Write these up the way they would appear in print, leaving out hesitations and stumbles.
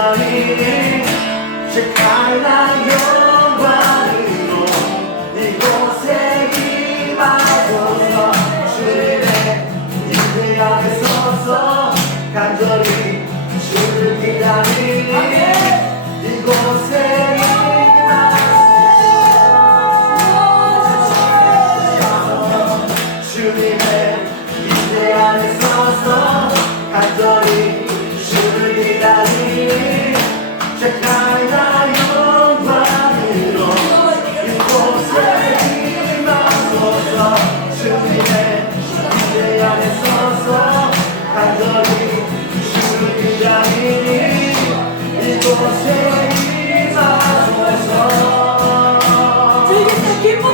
주시다니 shekinah 영광으로 이곳에 임하소서. 주님의 임재 앞에 서서 간절히 주를 기다리니 이곳에 주님의 임재 안에 서서 간절히 주를 기다리니 shekinah 영광으로 이곳에 임하소서. 주님의 임재 안에 서서 간절히 주를 기다리니 이곳에 임하소서. 즐기는 기쁨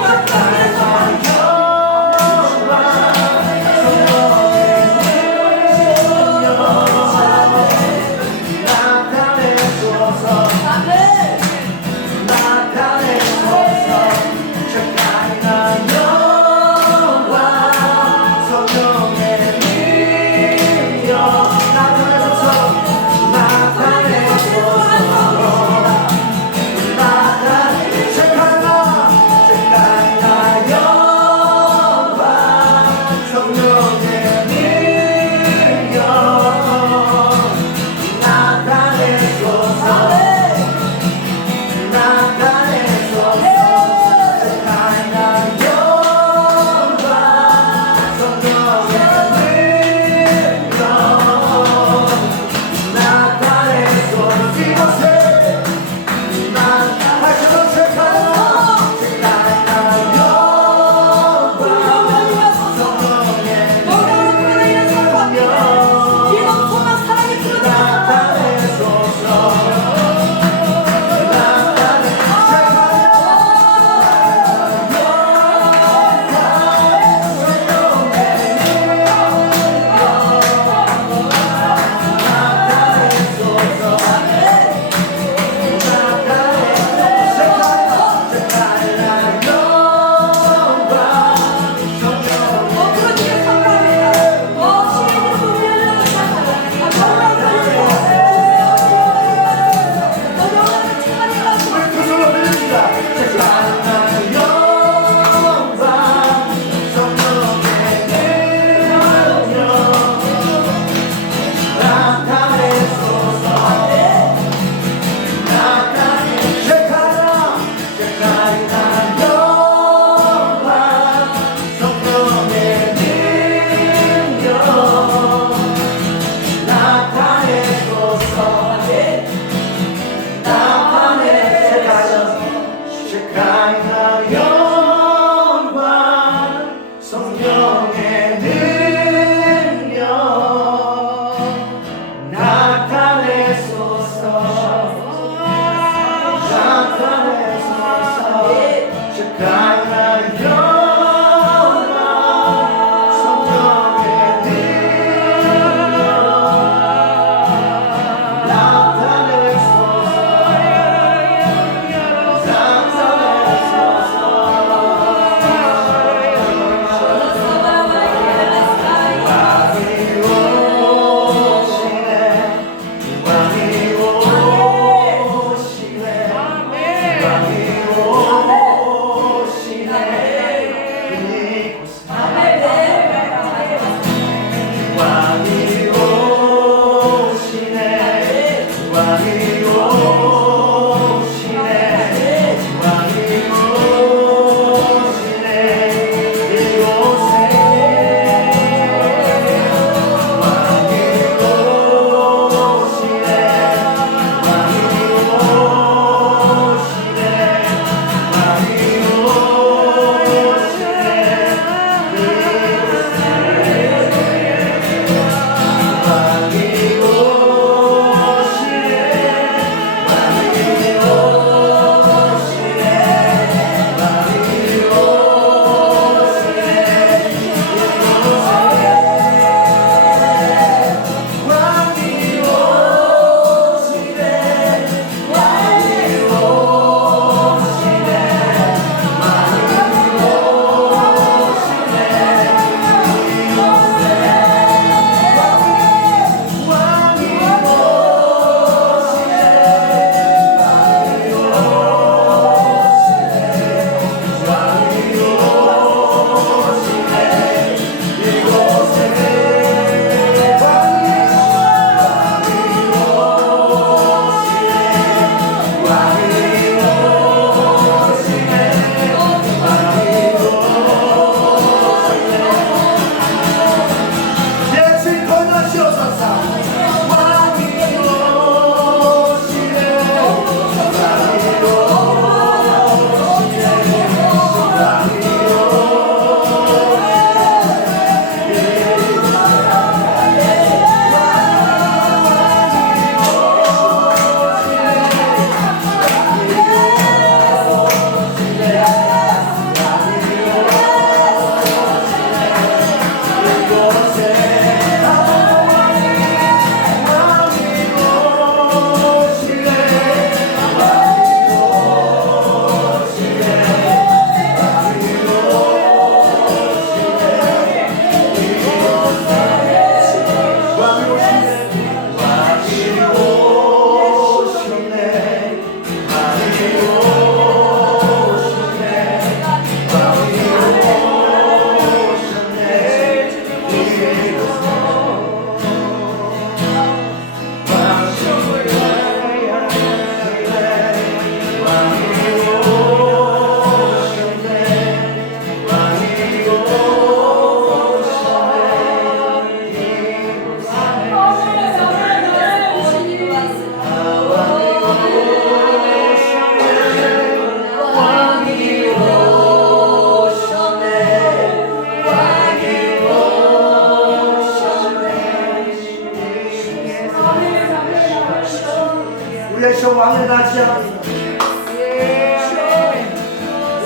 우리의 시험 왕을 맞이합니다.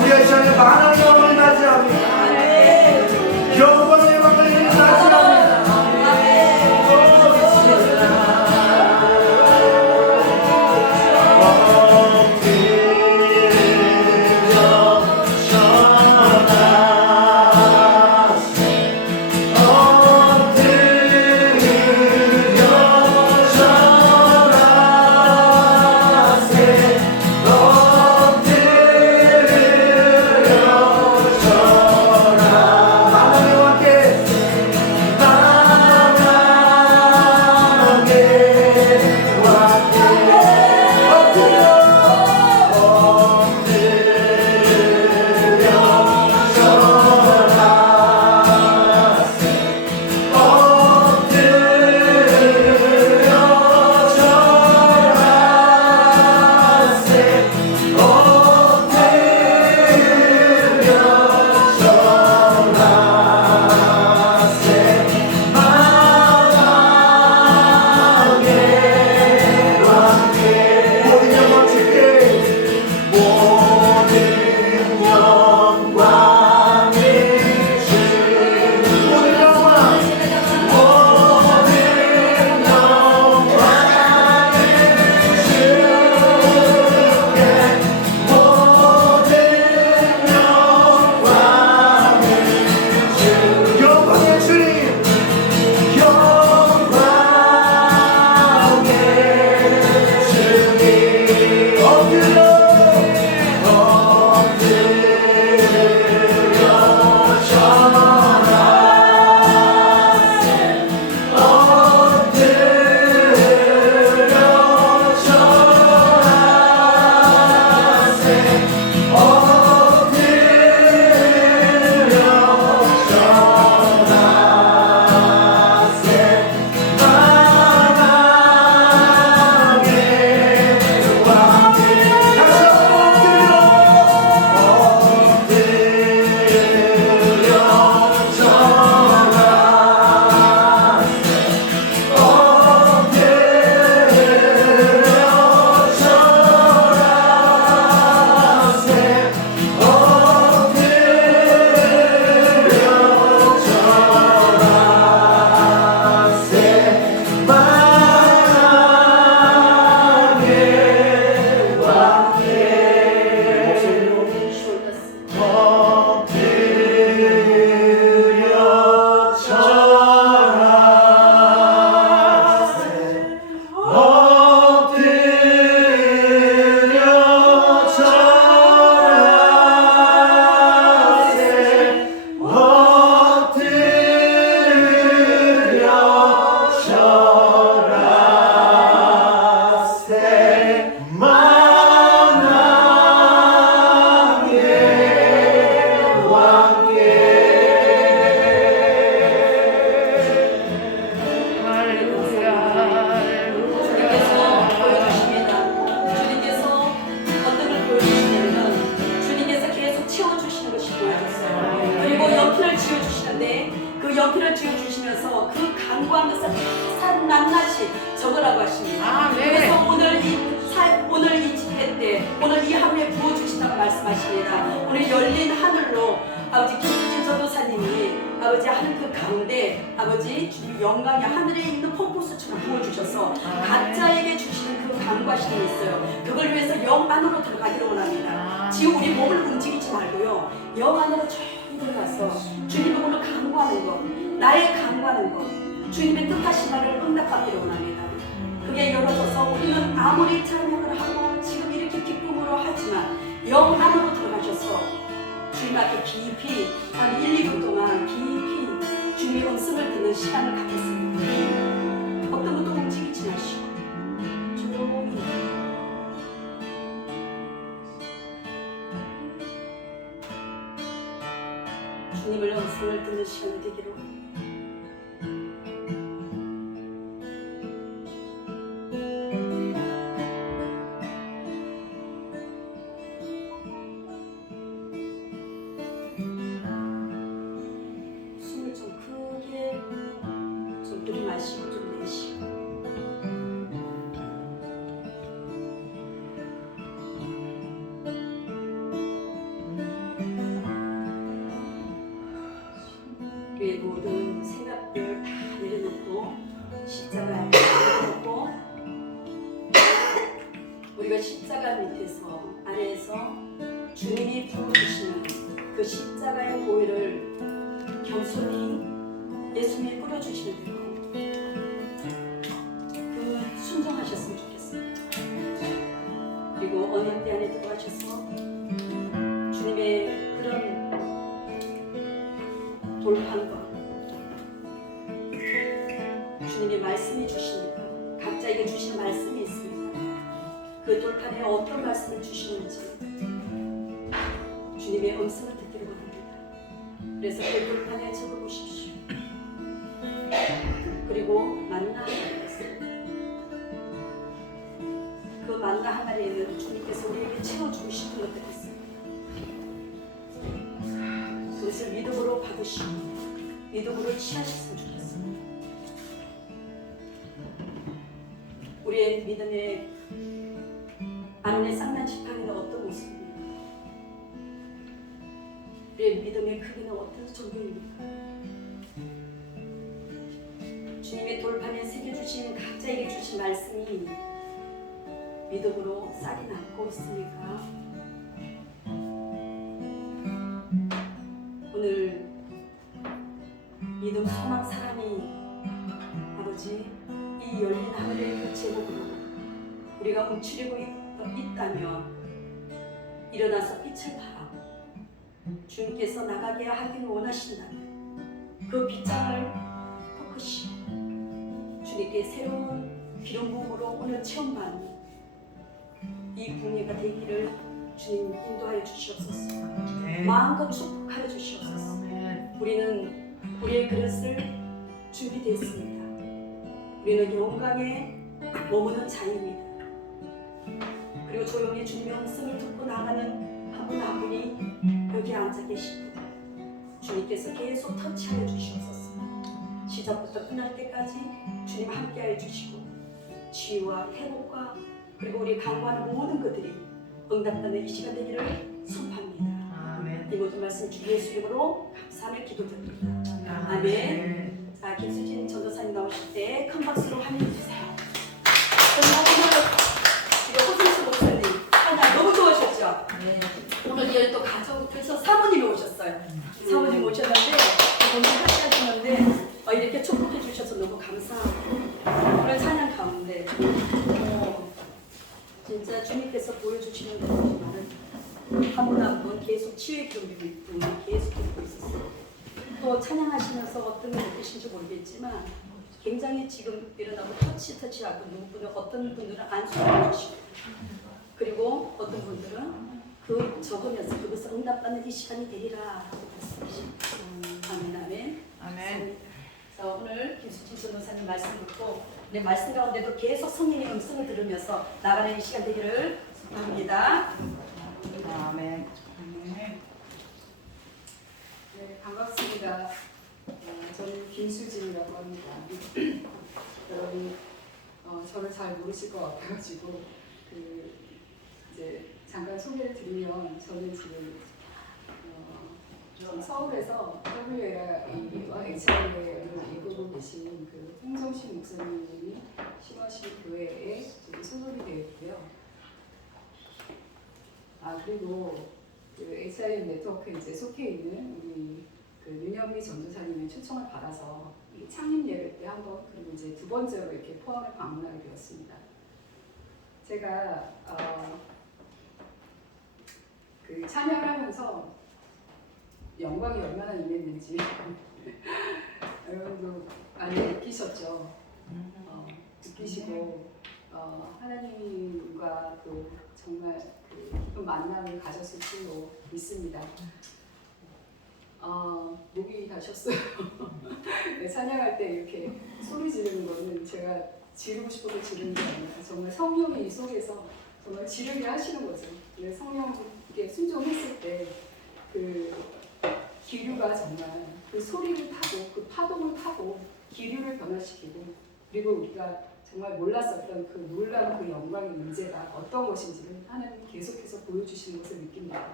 우리의 시험에 만왕의 왕을 맞이합니다. 영광의 왕을 맞이합니다. 연필을 쥐어주시면서 그 강구한 것을 산 낱낱이 적으라고 하십니다. 아, 네. 그래서 오늘 이 집회 때 오늘 이 하루에 부어주신다고 말씀하십니다. 오늘 열린 하늘로 아버지 김수진 전도사님이 아버지 하는 그 가운데 아버지 주님 영광이 하늘에 있는 폭포수처럼 부어주셔서 각자에게 주시는 그 강구하심이 있어요. 그걸 위해서 영 안으로 들어가기를 원합니다. 지금 우리 몸을 움직이지 말고요, 영 안으로 조용히 들어가서 주님의 오늘 강구하는 것, 나의 강구하는 것, 주님의 뜻하신 말을 응답받기를 원합니다. 그게 열어져서 우리는 아무리 찬양을 하고 지금 이렇게 기쁨으로 하지만 영 안으로 들어가셔서 주님 앞에 깊이 한 1, 2분 동안 깊이 주님의 음성을 듣는 시간을 갖겠습니다. 어떤 것도 움직이지 마시고 조용히 주님의 음성을 듣는 시간이 되기를 원합니다. 숨을 좀 크게 좀 들이마시고 좀 내쉬고 우리가 십자가 밑에서 아래에서 주님이 부어주시는 그 십자가의 보혈을 겸손히 예수님이 뿌려주시는 대로 그 순종하셨으면 좋겠어요. 그리고 언약 때 안에 들어가셔서 주님의 그런 돌판과 주님의 말씀이 주십니다. 각자에게 주시는 말씀이 있습니다. 그 돌판에 어떤 말씀을 주시는지 주님의 음성을 듣기를 원합니다. 그래서 그 돌판에 적어보십시오. 그리고 만나 하나를 그 만나 한 마리에는 주님께서 우리에게 채워주고 싶은 것들이 있어요. 그것을 믿음으로 받으시고 믿음으로 취하셨으면 좋겠어요. 우리의 믿음의 안에 쌍난 지팡이는 어떤 모습입니까? 우리의 믿음의 크기는 어떤 정도입니까? 주님의 돌판에 새겨주신 각자에게 주신 말씀이 믿음으로 싹이 남고 있습니까? 오늘 믿음, 소망, 사랑이 아버지 이 열린 하늘의 그 제목으로 우리가 움츠리고 있다면 일어나서 빛을 발하 주님께서 나가게 하기를 원하신다면 그 빗장을 꺾으시고 주님께 새로운 기름 부음으로 오늘 체험받는 이 분야가 되기를 주님 인도하여 주시옵소서. 마음껏 축복하여 주시옵소서. 우리는 우리의 그릇을 준비됐습니다. 우리는 영광에 머무는 자입니다. 그리고 조용히 주님의 음성을 듣고 나가는 한 분 한 분이 여기 앉아 계십니다. 주님께서 계속 터치하여 주시옵소서. 시작부터 끝날 때까지 주님 함께하여 주시고 치유와 회복과 그리고 우리 간구하는 모든 것들이 응답받는 이 시간 되기를 선포합니다. 이 모든 말씀 주 예수 이름으로 감사하며 기도드립니다. 아멘. 자, 김수진 전도사님 나오실 때 큰 박수로 환영해 주세요. 그리고 호승수 목사님 하나 너무 좋아하셨죠? 네. 오늘 또 가족에서 사모님이 오셨어요. 사모님 오셨는데 너무 같이 하시는데 이렇게 축복해 주셔서 너무 감사하고 오늘 찬양 가운데 진짜 주님께서 보여주시는 것들은 한 분 한 분 계속 치유의 기름이 계속 듣고 있었어요. 또 찬양하시면서 어떤 게 느끼신지 모르겠지만 굉장히 지금 일어나고 터치하고 누구는 어떤 분들은 안수해 주시고 그리고 어떤 분들은 그 적으면서 그것을 응답받는 이 시간이 되리라 하고 말씀하십니다. 아멘 아멘. 아멘. 자, 오늘 김수진 전도사님 말씀 듣고 내 말씀 가운데도 계속 성령의 음성을 들으면서 나가는 이 시간 되기를 바랍니다. 아멘. 네, 반갑습니다. 저는 김수진이라고 합니다. 여러분 저를 잘 모르실 것 같아가지고 이제 잠깐 소개를 드리면 저는 지금 서울에서 WLI와 HI를 이끌고 계신 그 홍정신 목사님이 신화신 교회에 소속이 되어 있고요. 그리고 그 HIM 네트워크에 이제 속해 있는 우리 그 윤현미 전도사님의 초청을 받아서 이 창립 예배 때 한 번 그리고 이제 두 번째로 이렇게 포항을 방문하게 되었습니다. 제가 그 찬양을 하면서 영광이 얼마나 임했는지 여러분도 많이 느끼셨죠? 느끼시고 하나님과 또 정말 그 깊은 만남을 가졌을 줄로 믿습니다. 목이 다셨어요. 네, 찬양할 때 이렇게 소리 지르는 거는 제가 지르고 싶어서 지르는 게 아니라 정말 성령이 이 속에서 정말 지르게 하시는 거죠. 성령께 순종했을 때 그 기류가 정말 그 소리를 타고 그 파동을 타고 기류를 변화시키고 그리고 우리가 정말 몰랐었던 그 놀라운 그 영광의 문제가 어떤 것인지를 하나님 계속해서 보여주시는 것을 느낍니다.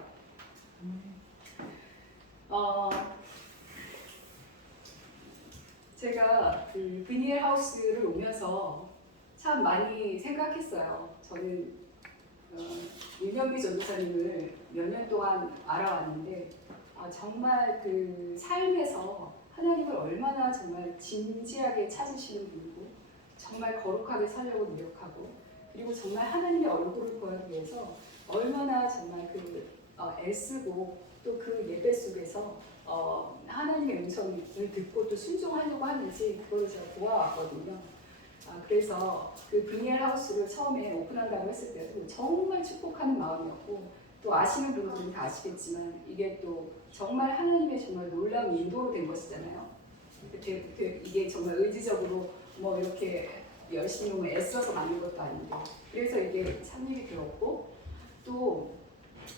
제가 그 비니엘 하우스를 오면서 참 많이 생각했어요. 저는 윤영기 전도사님을 몇 년 동안 알아왔는데 정말 그 삶에서 하나님을 얼마나 정말 진지하게 찾으시는 분이고 정말 거룩하게 살려고 노력하고 그리고 정말 하나님의 얼굴을 보기 위해서 얼마나 정말 애쓰고 또 그 예배 속에서 하나님의 음성을 듣고 또 순종하려고 하는지 그걸 제가 보아왔거든요. 그래서 그 브니엘 하우스를 처음에 오픈한다고 했을 때도 정말 축복하는 마음이었고 또 아시는 분들은 다 아시겠지만 이게 또 정말 하나님의 정말 놀라운 인도로 된 것이잖아요. 이게 정말 의지적으로 뭐 이렇게 열심히 애써서 만든 것도 아닌데 그래서 이게 참일이 되었고 또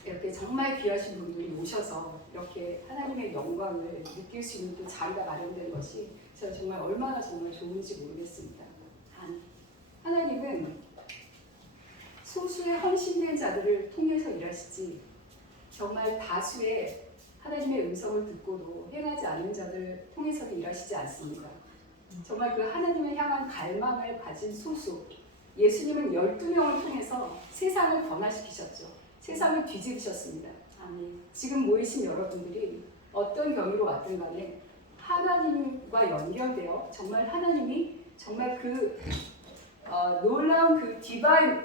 이렇게 정말 귀하신 분들이 오셔서 이렇게 하나님의 영광을 느낄 수 있는 또 자리가 마련된 것이 제가 정말 얼마나 정말 좋은지 모르겠습니다. 하나님은 소수의 헌신된 자들을 통해서 일하시지 정말 다수의 하나님의 음성을 듣고도 행하지 않는 자들 통해서는 일하시지 않습니다. 정말 그 하나님을 향한 갈망을 가진 소수 예수님은 12명을 통해서 세상을 변화시키셨죠. 세상을 뒤집으셨습니다. 지금 모이신 여러분들이 어떤 경위로 왔든 간에 하나님과 연결되어 정말 하나님이 정말 놀라운 그 디바인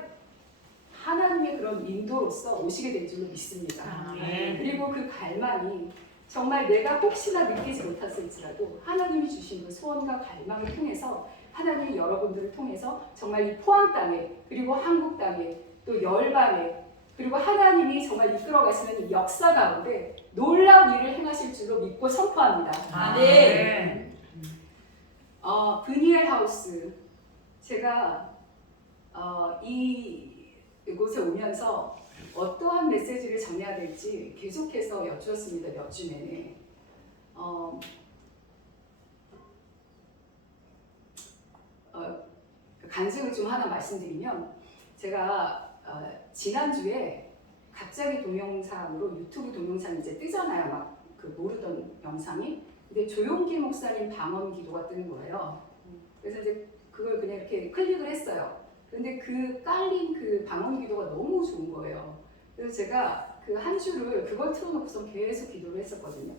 하나님의 그런 인도로서 오시게 될 줄로 믿습니다. 그리고 그 갈망이 정말 내가 혹시나 느끼지 못했을지라도 하나님이 주신 그 소원과 갈망을 통해서 하나님이 여러분들을 통해서 정말 이 포항 땅에 그리고 한국 땅에 또 열방에 그리고 하나님이 정말 이끌어 가시는 이 역사 가운데 놀라운 일을 행하실 줄로 믿고 선포합니다. 브니엘 하우스 제가 이곳에 오면서 어떠한 메시지를 전해야 될지 계속해서 여쭈었습니다. 몇 주 내내. 간증을 좀 하나 말씀드리면 제가 지난주에 갑자기 동영상으로 유튜브 동영상이 이제 뜨잖아요. 막 그 모르던 영상이. 근데 조용기 목사님 방언 기도가 뜨는 거예요. 그래서 이제 그걸 그냥 이렇게 클릭을 했어요. 근데 그 깔린 그 방언 기도가 너무 좋은 거예요. 그래서 제가 그 한 주를 그걸 틀어놓고서 계속 기도를 했었거든요.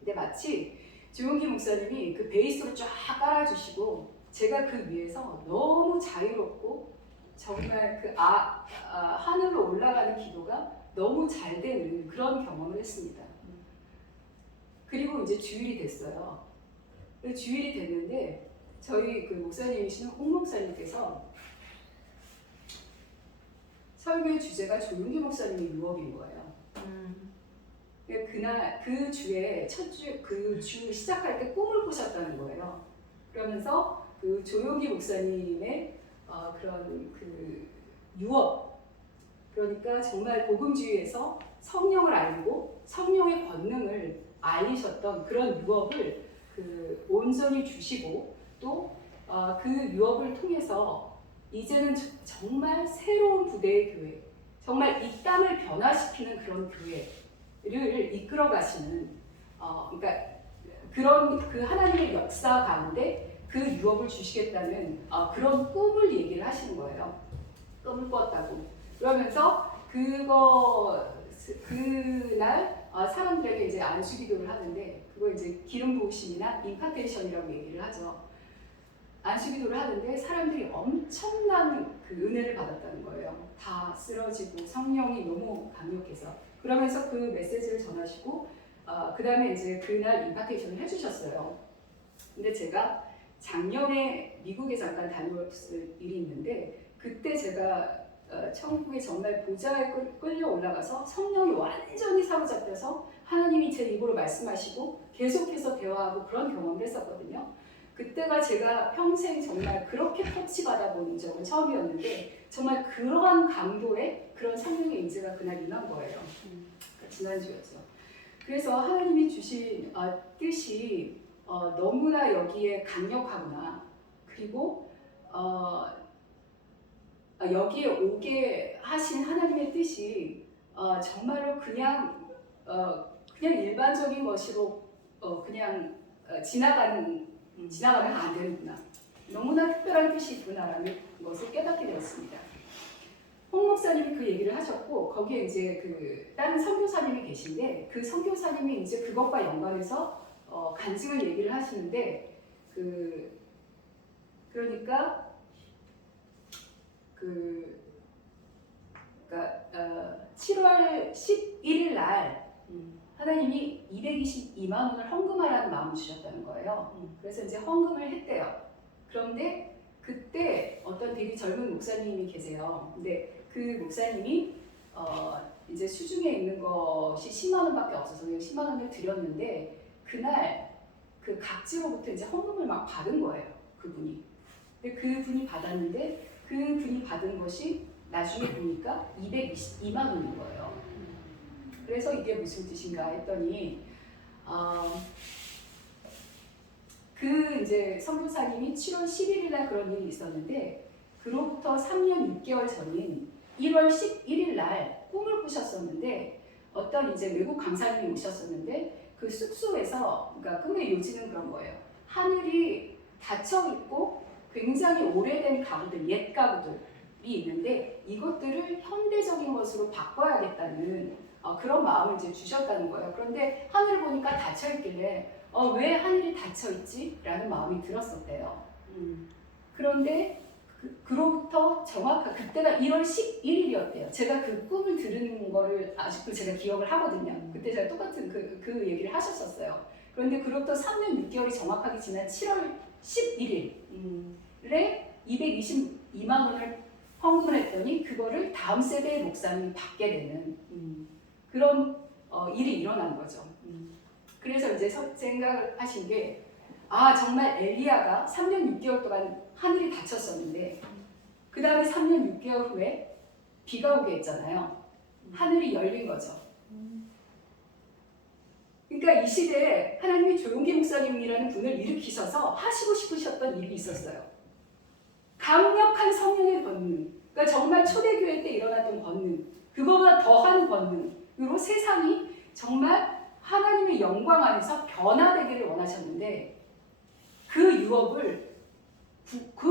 근데 마치 조용기 목사님이 그 베이스로 쫙 깔아주시고 제가 그 위에서 너무 자유롭고 정말 하늘로 올라가는 기도가 너무 잘 되는 그런 경험을 했습니다. 그리고 이제 주일이 됐어요. 주일이 됐는데 저희 그 목사님이시는 홍 목사님께서 설교의 주제가 조용기 목사님의 유업인 거예요. 그날 그 주에 그 주 시작할 때 꿈을 꾸셨다는 거예요. 그러면서 그 조용기 목사님의 그런 그 유업 그러니까 정말 복음주의에서 성령을 알고 성령의 권능을 알리셨던 그런 유업을 그 온전히 주시고 또 그 유업을 통해서 이제는 정말 새로운 부대의 교회, 정말 이 땅을 변화시키는 그런 교회를 이끌어 가시는 그러니까 그런 그 하나님의 역사 가운데 그 유업을 주시겠다는 그런 꿈을 얘기를 하시는 거예요. 꿈을 꿨다고. 그러면서 그날 사람들에게 이제 안수기도를 하는데 그거 이제 기름 부으심이나 임파테이션이라고 얘기를 하죠. 안수기도를 하는데 사람들이 엄청난 그 은혜를 받았다는 거예요. 다 쓰러지고 성령이 너무 강력해서 그러면서 그 메시지를 전하시고 그 다음에 이제 그날 임파테이션을 해주셨어요. 근데 제가 작년에 미국에 잠깐 다녀왔을 일이 있는데 그때 제가 천국에 정말 보좌에 끌려 올라가서 성령이 완전히 사로잡혀서 하나님이 제 입으로 말씀하시고 계속해서 대화하고 그런 경험을 했었거든요. 그때가 제가 평생 정말 그렇게 터치받아 본 적은 처음이었는데 정말 그러한 강도의 그런 성령의 인재가 그날 임한 거예요. 지난주였죠. 그래서 하나님이 주신 뜻이 너무나 여기에 강력하구나. 그리고 여기에 오게 하신 하나님의 뜻이 정말로 그냥 일반적인 것으로 그냥 지나가면 안 되는구나. 너무나 특별한 뜻이 있구나라는 것을 깨닫게 되었습니다. 홍 목사 목사님이 그 얘기를 하셨고 거기에 이제 그 다른 선교사님이 계신데 그 선교사님이 이제 그것과 연관해서 간증을 얘기를 하시는데 그러니까 그러니까 7월 11일 날 하나님이 222만 원을 헌금하라는 마음을 주셨다는 거예요. 그래서 이제 헌금을 했대요. 그런데 그때 어떤 되게 젊은 목사님이 계세요. 근데 그 목사님이 이제 수중에 있는 것이 10만 원밖에 없어서 10만 원을 드렸는데 그날 그 각지로부터 이제 헌금을 막 받은 거예요. 그분이. 근데 그분이 받았는데 그분이 받은 것이 나중에 보니까 222만 원인 거예요. 그래서 이게 무슨 뜻인가 했더니 그 이제 선교사님이 7월 11일 날 그런 일이 있었는데 그로부터 3년 6개월 전인 1월 11일 날 꿈을 꾸셨었는데 어떤 이제 외국 강사님이 오셨었는데 그 숙소에서 그러니까 꿈의 요지는 그런 거예요. 하늘이 닫혀 있고 굉장히 오래된 가구들, 옛 가구들이 있는데 이것들을 현대적인 것으로 바꿔야겠다는 그런 마음을 이제 주셨다는 거예요. 그런데 하늘을 보니까 닫혀 있길래 왜 하늘이 닫혀 있지? 라는 마음이 들었었대요. 그런데 그로부터 정확하게 그때가 1월 11일이었대요. 제가 그 꿈을 들은 거를 아직도 제가 기억을 하거든요. 그때 제가 똑같은 그 얘기를 하셨었어요. 그런데 그로부터 3년 6개월이 정확하게 지난 7월 11일에 222만 원을 헌금을 했더니 그거를 다음 세대의 목사님이 받게 되는 그런 일이 일어난 거죠. 그래서 이제 생각을 하신 게 정말 엘리야가 3년 6개월 동안 하늘이 닫혔었는데 그 다음에 3년 6개월 후에 비가 오게 했잖아요. 하늘이 열린 거죠. 그러니까 이 시대에 하나님이 조용기 목사님이라는 분을 일으키셔서 하시고 싶으셨던 일이 있었어요. 강력한 성령의 권능, 그러니까 정말 초대교회 때 일어났던 권능, 그거보다 더한 권능으로 세상이 정말 하나님의 영광 안에서 변화되기를 원하셨는데 그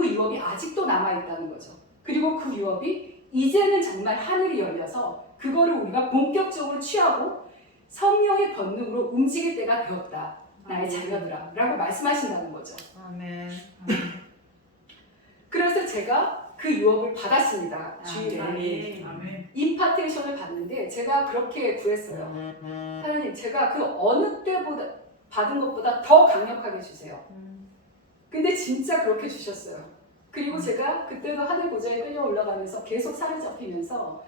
유업이 아직도 남아있다는 거죠. 그리고 그 유업이 이제는 정말 하늘이 열려서 그거를 우리가 본격적으로 취하고 성령의 권능으로 움직일 때가 되었다. 나의 자녀들아 라고 말씀하신다는 거죠. 아멘. 그래서 제가 그 유업을 받았습니다. 주일에. 아멘. 임파테이션을 받는데 제가 그렇게 구했어요. 하나님, 제가 그 어느 때보다 받은 것보다 더 강력하게 주세요. 근데 진짜 그렇게 주셨어요. 그리고 제가 그때도 하늘 보좌에 끌려 올라가면서 계속 사로잡히면서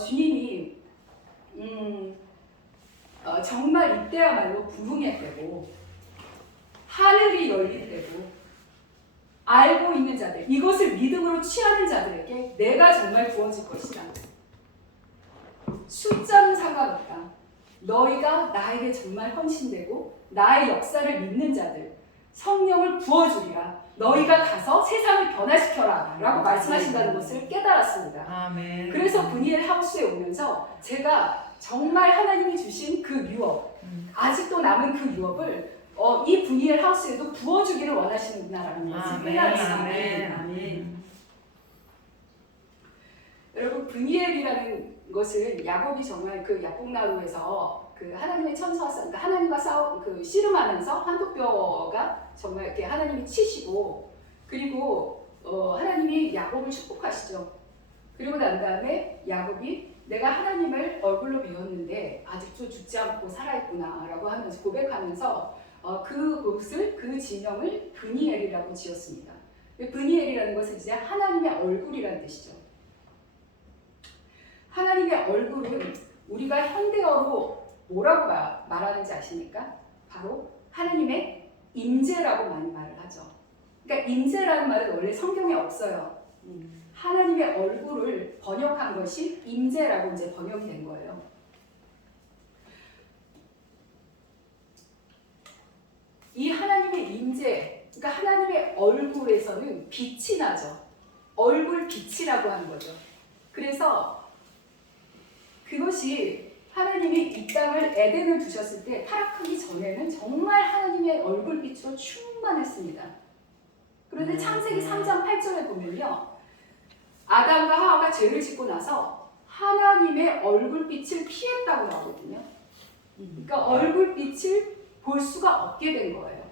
주님이 정말 이때야말로 부흥의 때고 하늘이 열릴 때고 알고 있는 자들, 이것을 믿음으로 취하는 자들에게 내가 정말 부어질 것이다. 숫자는 상관없다. 너희가 나에게 정말 헌신되고 나의 역사를 믿는 자들, 성령을 부어주리라. 너희가 가서 세상을 변화시켜라 라고 말씀하신다는 것을 깨달았습니다. 아멘. 그래서 브니엘 하우스에 오면서 제가 정말 하나님이 주신 그 유업, 아직도 남은 그 유업을 이 브니엘 하우스에도 부어주기를 원하시는구나라는 것을 깨달았습니다. 아멘. 여러분, 브니엘이라는 것을 야곱이 정말 그 야복나루에서 그 하나님의 천사와 그러니까 하나님과 씨름하면서 한독뼈가 정말 이렇게 하나님이 치시고 그리고 하나님이 야곱을 축복하시죠. 그리고 난 다음에 야곱이 내가 하나님을 얼굴로 배웠는데 아직도 죽지 않고 살아있구나라고 하면서 고백하면서 그곳을 그 진영을 브니엘이라고 지었습니다. 브니엘이라는 것은 이제 하나님의 얼굴이라는 뜻이죠. 하나님의 얼굴은 우리가 현대어로 뭐라고 말하는지 아십니까? 바로 하나님의 임재라고 많이 말을 하죠. 그러니까 임재라는 말은 원래 성경에 없어요. 하나님의 얼굴을 번역한 것이 임재라고 이제 번역이 된 거예요. 이 하나님의 임재, 그러니까 하나님의 얼굴에서는 빛이 나죠. 얼굴 빛이라고 하는 거죠. 그래서 그것이 하나님이 이 땅을 에덴을 두셨을 때 타락하기 전에는 정말 하나님의 얼굴빛으로 충만했습니다. 그런데 창세기 3장 8절에 보면요. 아담과 하와가 죄를 짓고 나서 하나님의 얼굴빛을 피했다고 나오거든요. 그러니까 얼굴빛을 볼 수가 없게 된 거예요.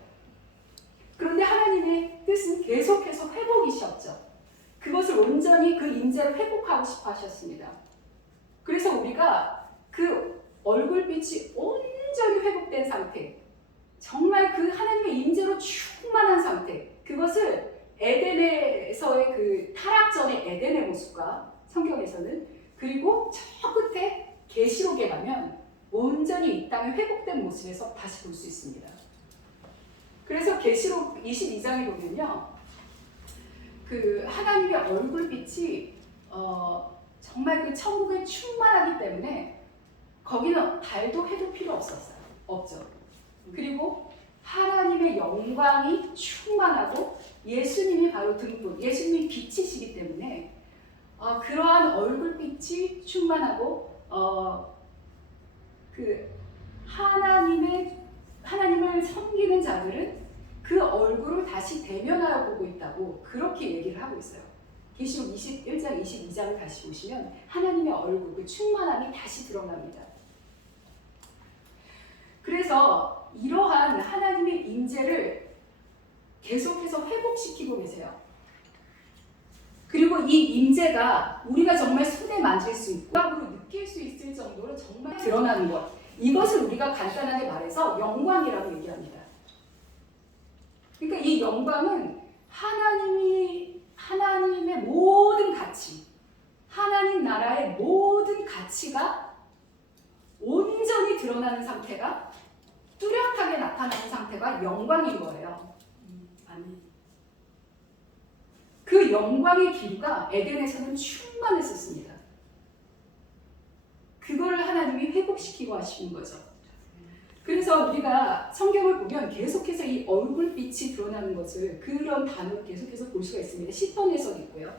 그런데 하나님의 뜻은 계속해서 회복이셨죠. 그것을 온전히 그 임재를 회복하고 싶어 하셨습니다. 그래서 우리가 그 얼굴빛이 온전히 회복된 상태, 정말 그 하나님의 임재로 충만한 상태, 그것을 에덴에서의 그 타락 전의 에덴의 모습과 성경에서는, 그리고 저 끝에 계시록에 가면 온전히 이 땅의 회복된 모습에서 다시 볼 수 있습니다. 그래서 계시록 22장에 보면요, 그 하나님의 얼굴빛이 정말 그 천국에 충만하기 때문에 거기는 달도 해도 필요 없죠. 그리고 하나님의 영광이 충만하고 예수님이 바로 등불, 예수님이 빛이시기 때문에 그러한 얼굴빛이 충만하고 그 하나님을 섬기는 자들은 그 얼굴을 다시 대면하여 보고 있다고 그렇게 얘기를 하고 있어요. 계시록 21장, 22장을 다시 보시면 하나님의 얼굴, 그 충만함이 다시 드러납니다. 그래서 이러한 하나님의 임재를 계속해서 회복시키고 계세요. 그리고 이 임재가 우리가 정말 손에 만질 수 있고 감으로 느낄 수 있을 정도로 정말 드러나는 것, 이것을 우리가 간단하게 말해서 영광이라고 얘기합니다. 그러니까 이 영광은 하나님의 모든 가치, 하나님 나라의 모든 가치가 온전히 드러나는 상태가, 뚜렷하게 나타나는 상태가 영광인 거예요. 아멘. 그 영광의 기류가 에덴에서는 충만했었습니다. 그걸 하나님이 회복시키고 하시는 거죠. 그래서 우리가 성경을 보면 계속해서 이 얼굴빛이 드러나는 것을, 그런 단어를 계속해서 볼 수가 있습니다. 시편에서도 있고요.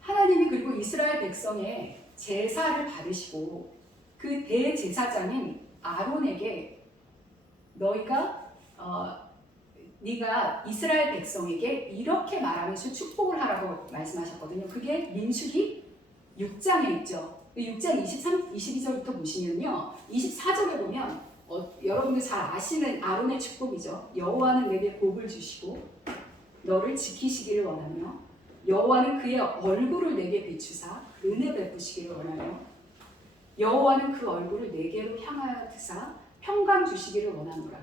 하나님이 그리고 이스라엘 백성의 제사를 받으시고 그 대제사장인 아론에게 네가 이스라엘 백성에게 이렇게 말하면서 축복을 하라고 말씀하셨거든요. 그게 민수기 6장에 있죠. 6장 22절부터 보시면요, 24절에 보면 여러분들 잘 아시는 아론의 축복이죠. 여호와는 내게 복을 주시고 너를 지키시기를 원하며 여호와는 그의 얼굴을 내게 비추사 은혜 베푸시기를 원하며 여호와는 그 얼굴을 내게로 향하여 드사 평강 주시기를 원하노라.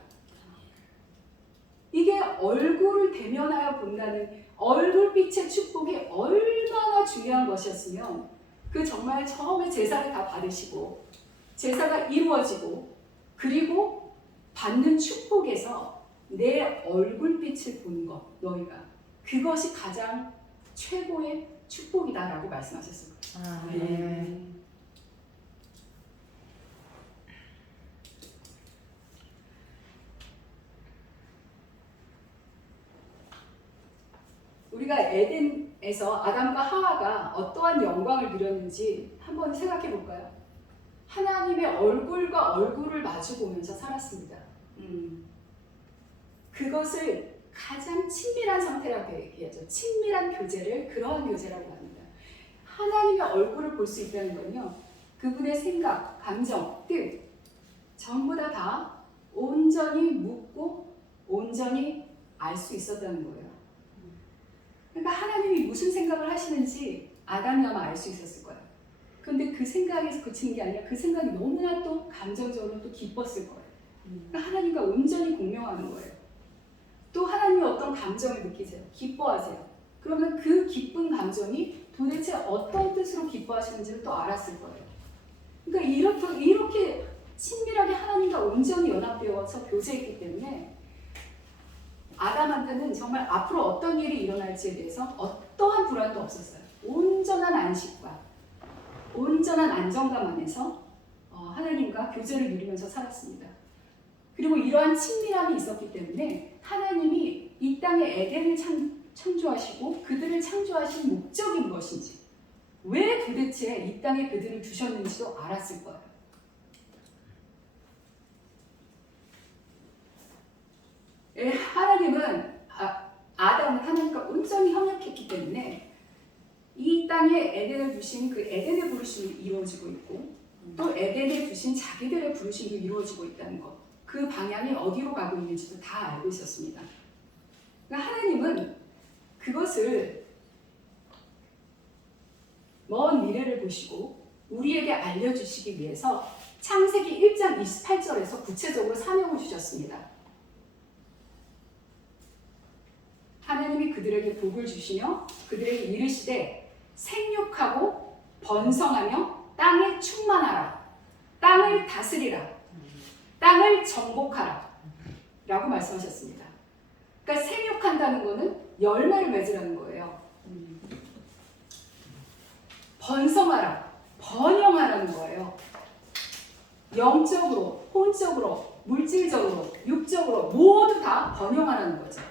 이게 얼굴을 대면하여 본다는 얼굴빛의 축복이 얼마나 중요한 것이었으면, 그 정말 처음에 제사를 다 받으시고 제사가 이루어지고 그리고 받는 축복에서 내 얼굴빛을 보는 것, 너희가 그것이 가장 최고의 축복이다라고 말씀하셨습니다. 아멘. 우리가 에덴에서 아담과 하와가 어떠한 영광을 누렸는지 한번 생각해 볼까요? 하나님의 얼굴과 얼굴을 마주 보면서 살았습니다. 그것을 가장 친밀한 상태라고 얘기하죠. 친밀한 교제를 그러한 교제라고 합니다. 하나님의 얼굴을 볼 수 있다는 건요, 그분의 생각, 감정, 뜻 전부 다 온전히 묻고 온전히 알 수 있었다는 거예요. 그러니까 하나님이 무슨 생각을 하시는지 아담이 아마 알 수 있었을 거예요. 그런데 그 생각에서 그치는 게 아니라 그 생각이 너무나 또 감정적으로 또 기뻤을 거예요. 그러니까 하나님과 온전히 공명하는 거예요. 또 하나님이 어떤 감정을 느끼세요? 기뻐하세요. 그러면 그 기쁜 감정이 도대체 어떤 뜻으로 기뻐하시는지를 또 알았을 거예요. 그러니까 이렇게 친밀하게 하나님과 온전히 연합되어서 교제했기 때문에 아담한테는 정말 앞으로 어떤 일이 일어날지에 대해서 어떠한 불안도 없었어요. 온전한 안식과 온전한 안정감 안에서 하나님과 교제를 누리면서 살았습니다. 그리고 이러한 친밀함이 있었기 때문에 하나님이 이 땅에 에덴을 창조하시고 그들을 창조하신 목적이 무엇인지, 왜 도대체 이 땅에 그들을 두셨는지도 알았을 거예요. 하나님은 아담은 하나님과 온전히 협력했기 때문에 이 땅에 에덴을 두신 그 에덴의 부르심이 이루어지고 있고 또 에덴에 두신 자기들의 부르심도 이루어지고 있다는 것, 그 방향이 어디로 가고 있는지도 다 알고 있었습니다. 그러니까 하나님은 그것을 먼 미래를 보시고 우리에게 알려주시기 위해서 창세기 1장 28절에서 구체적으로 사명을 주셨습니다. 하나님이 그들에게 복을 주시며 그들에게 이르시되 생육하고 번성하며 땅에 충만하라, 땅을 다스리라, 땅을 정복하라 라고 말씀하셨습니다. 그러니까 생육한다는 것은 열매를 맺으라는 거예요. 번성하라, 번영하라는 거예요. 영적으로, 혼적으로, 물질적으로, 육적으로 모두 다 번영하라는 거죠.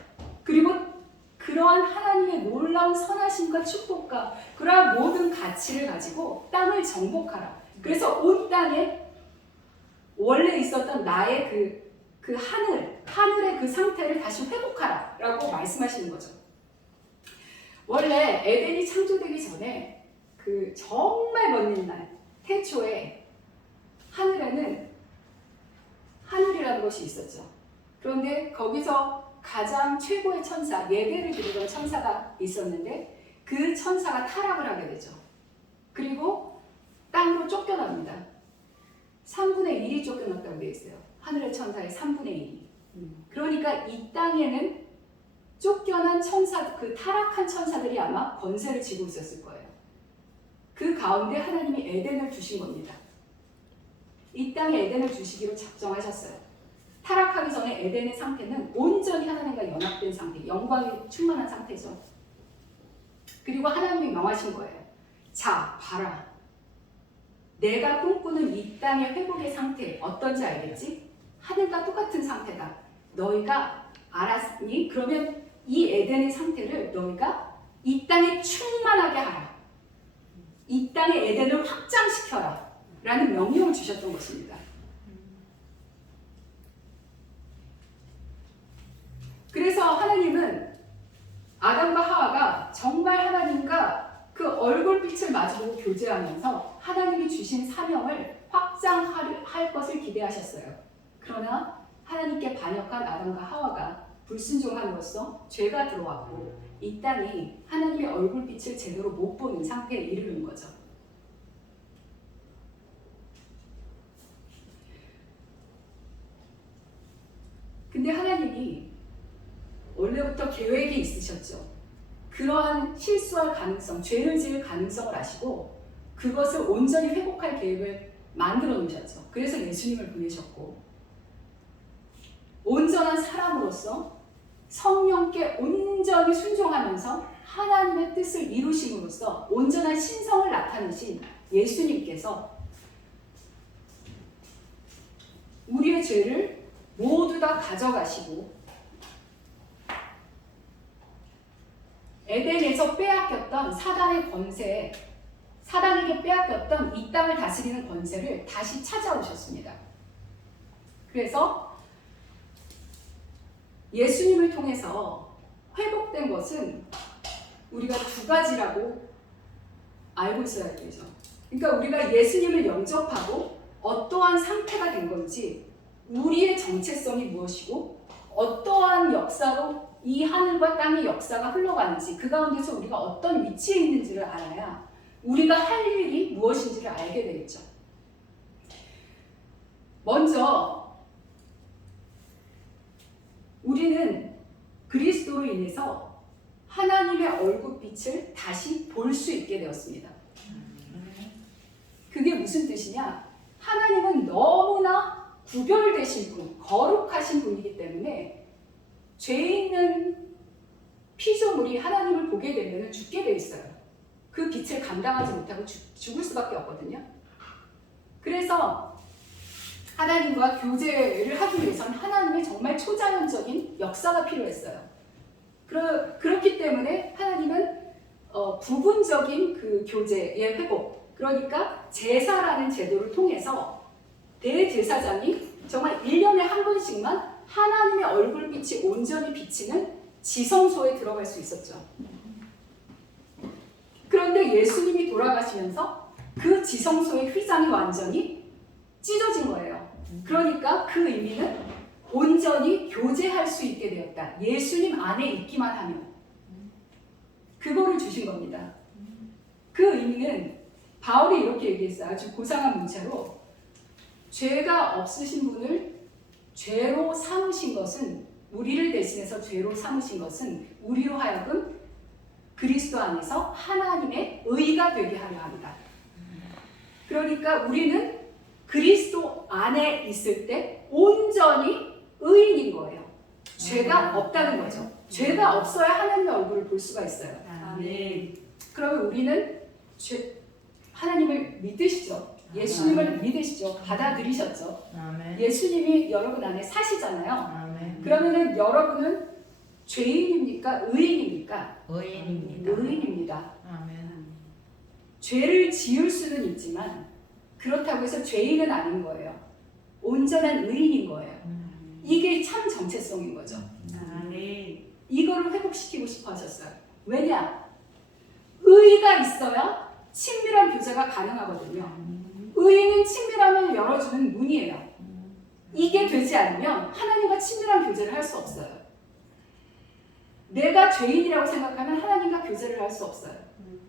그리고 그러한 하나님의 놀라운 선하심과 축복과 그러한 모든 가치를 가지고 땅을 정복하라. 그래서 온 땅에 원래 있었던 나의 그 하늘의 그 상태를 다시 회복하라 라고 말씀하시는 거죠. 원래 에덴이 창조되기 전에 그 정말 먼 날 태초에 하늘에는 하늘이라는 것이 있었죠. 그런데 거기서 가장 최고의 천사, 예배를 드리던 천사가 있었는데 그 천사가 타락을 하게 되죠. 그리고 땅으로 쫓겨납니다. 3분의 1이 쫓겨났다고 되어 있어요. 하늘의 천사의 3분의 1이. 그러니까 이 땅에는 쫓겨난 천사, 그 타락한 천사들이 아마 권세를 쥐고 있었을 거예요. 그 가운데 하나님이 에덴을 주신 겁니다. 이 땅에 에덴을 주시기로 작정하셨어요. 타락하기 전에 에덴의 상태는 온전히 하나님과 연합된 상태, 영광이 충만한 상태죠. 그리고 하나님이 명하신 거예요. 자, 봐라. 내가 꿈꾸는 이 땅의 회복의 상태 어떤지 알겠지? 하늘과 똑같은 상태다. 너희가 알았니? 그러면 이 에덴의 상태를 너희가 이 땅에 충만하게 하라. 이 땅의 에덴을 확장시켜라. 라는 명령을 주셨던 것입니다. 그래서 하나님은 아담과 하와가 정말 하나님과 그 얼굴빛을 마주보고 교제하면서 하나님이 주신 사명을 확장할 것을 기대하셨어요. 그러나 하나님께 반역한 아담과 하와가 불순종함으로써 죄가 들어왔고 이 땅이 하나님의 얼굴빛을 제대로 못 보는 상태에 이르는 거죠. 근데 하나님이 원래부터 계획이 있으셨죠. 그러한 실수할 가능성, 죄를 지을 가능성을 아시고 그것을 온전히 회복할 계획을 만들어 놓으셨죠. 그래서 예수님을 보내셨고 온전한 사람으로서 성령께 온전히 순종하면서 하나님의 뜻을 이루심으로써 온전한 신성을 나타내신 예수님께서 우리의 죄를 모두 다 가져가시고 에덴에서 빼앗겼던 사단의 권세, 사단에게 빼앗겼던 이 땅을 다스리는 권세를 다시 찾아오셨습니다. 그래서 예수님을 통해서 회복된 것은 우리가 두 가지라고 알고 있어야 되죠. 그러니까 우리가 예수님을 영접하고 어떠한 상태가 된 건지, 우리의 정체성이 무엇이고 어떠한 역사로 이 하늘과 땅의 역사가 흘러가는지, 그 가운데서 우리가 어떤 위치에 있는지를 알아야 우리가 할 일이 무엇인지를 알게 되겠죠. 먼저 우리는 그리스도로 인해서 하나님의 얼굴빛을 다시 볼 수 있게 되었습니다. 그게 무슨 뜻이냐? 하나님은 너무나 구별되신 분, 거룩하신 분이기 때문에 죄 있는 피조물이 하나님을 보게 되면 죽게 돼 있어요. 그 빛을 감당하지 못하고 죽을 수밖에 없거든요. 그래서 하나님과 교제를 하기 위해서는 하나님의 정말 초자연적인 역사가 필요했어요. 그렇기 때문에 하나님은 부분적인 그 교제의 회복, 그러니까 제사라는 제도를 통해서 대제사장이 정말 1년에 한 번씩만 하나님의 얼굴빛이 온전히 비치는 지성소에 들어갈 수 있었죠. 그런데 예수님이 돌아가시면서 그 지성소의 휘장이 완전히 찢어진 거예요. 그러니까 그 의미는 온전히 교제할 수 있게 되었다. 예수님 안에 있기만 하면 그거를 주신 겁니다. 그 의미는 바울이 이렇게 얘기했어요. 아주 고상한 문체로 죄가 없으신 분을 죄로 삼으신 것은 우리를 대신해서 죄로 삼으신 것은 우리로 하여금 그리스도 안에서 하나님의 의가 되게 하려 합니다. 그러니까 우리는 그리스도 안에 있을 때 온전히 의인인 거예요. 죄가 없다는 거죠. 죄가 없어야 하나님의 얼굴을 볼 수가 있어요. 아멘. 그러면 우리는 하나님을 믿으시죠. 예수님을 믿으시죠. 받아들이셨죠. 아멘. 예수님이 여러분 안에 사시잖아요. 아멘. 그러면은 여러분은 죄인입니까? 의인입니까? 의인입니다. 의인입니다. 아멘. 죄를 지을 수는 있지만 그렇다고 해서 죄인은 아닌 거예요. 온전한 의인인 거예요. 이게 참 정체성인 거죠. 아멘. 이거를 회복시키고 싶어 하셨어요. 왜냐? 의의가 있어야 친밀한 교제가 가능하거든요. 의의는 친밀함을 열어주는 문이에요. 이게 되지 않으면 하나님과 친밀한 교제를 할 수 없어요. 내가 죄인이라고 생각하면 하나님과 교제를 할 수 없어요.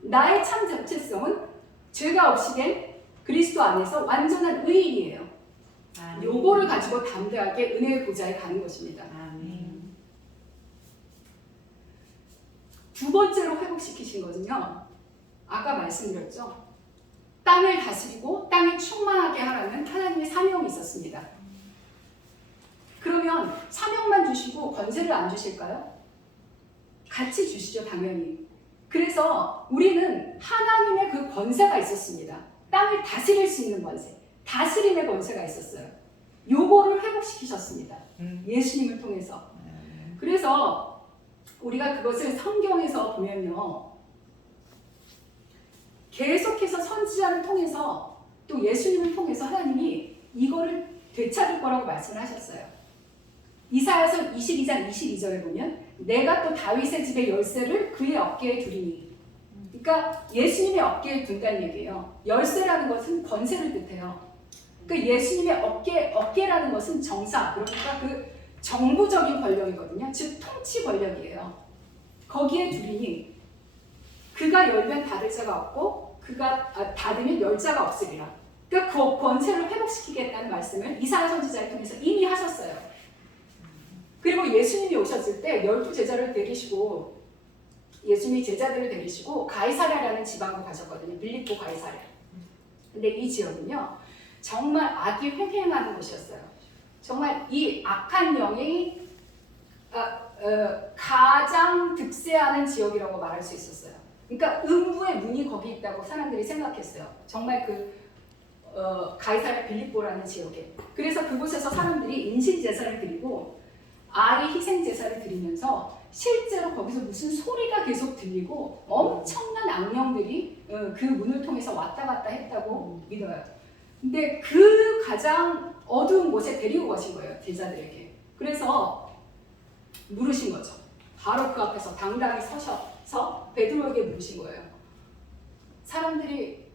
나의 참 정체성은 죄가 없이 된 그리스도 안에서 완전한 의인이에요. 요거를 가지고 담대하게 은혜의 보좌에 가는 것입니다. 아멘. 두 번째로 회복시키신 것은요. 아까 말씀드렸죠. 땅을 다스리고 땅이 충만하게 하라는 하나님의 사명이 있었습니다. 그러면 사명만 주시고 권세를 안 주실까요? 같이 주시죠, 당연히. 그래서 우리는 하나님의 그 권세가 있었습니다. 땅을 다스릴 수 있는 권세, 다스림의 권세가 있었어요. 요거를 회복시키셨습니다. 예수님을 통해서. 그래서 우리가 그것을 성경에서 보면요. 계속해서 선지자를 통해서 또 예수님을 통해서 하나님이 이거를 되찾을 거라고 말씀을 하셨어요. 이사야서 22장 22절에 보면 내가 또 다윗의 집의 열쇠를 그의 어깨에 두리니. 그러니까 예수님의 어깨에 둔다는 얘기예요. 열쇠라는 것은 권세를 뜻해요. 그러니까 예수님의 어깨라는 것은 정사, 그러니까 그 정부적인 권력이거든요. 즉 통치 권력이에요. 거기에 두리니 그가 열면 닫을 자가 없고 그가 닫으면 열 자가 없으리라. 그러니까 그 권세를 회복시키겠다는 말씀을 이사야 선지자를 통해서 이미 하셨어요. 그리고 예수님이 오셨을 때 12제자를 데리시고 예수님이 제자들을 데리시고 가이사랴라는 지방으로 가셨거든요. 빌립보 가이사랴. 근데 이 지역은요. 정말 악이 횡행하는 곳이었어요. 정말 이 악한 영이 가장 득세하는 지역이라고 말할 수 있었어요. 그러니까 음부의 문이 거기 있다고 사람들이 생각했어요. 정말 가이사랴 빌립보라는 지역에. 그래서 그곳에서 사람들이 인신제사를 드리고 아리 희생제사를 드리면서 실제로 거기서 무슨 소리가 계속 들리고 엄청난 악령들이 그 문을 통해서 왔다 갔다 했다고 믿어요. 근데 그 가장 어두운 곳에 데리고 가신 거예요. 제자들에게. 그래서 물으신 거죠. 바로 그 앞에서 당당히 서셔서 베드로에게 물으신 거예요. 사람들이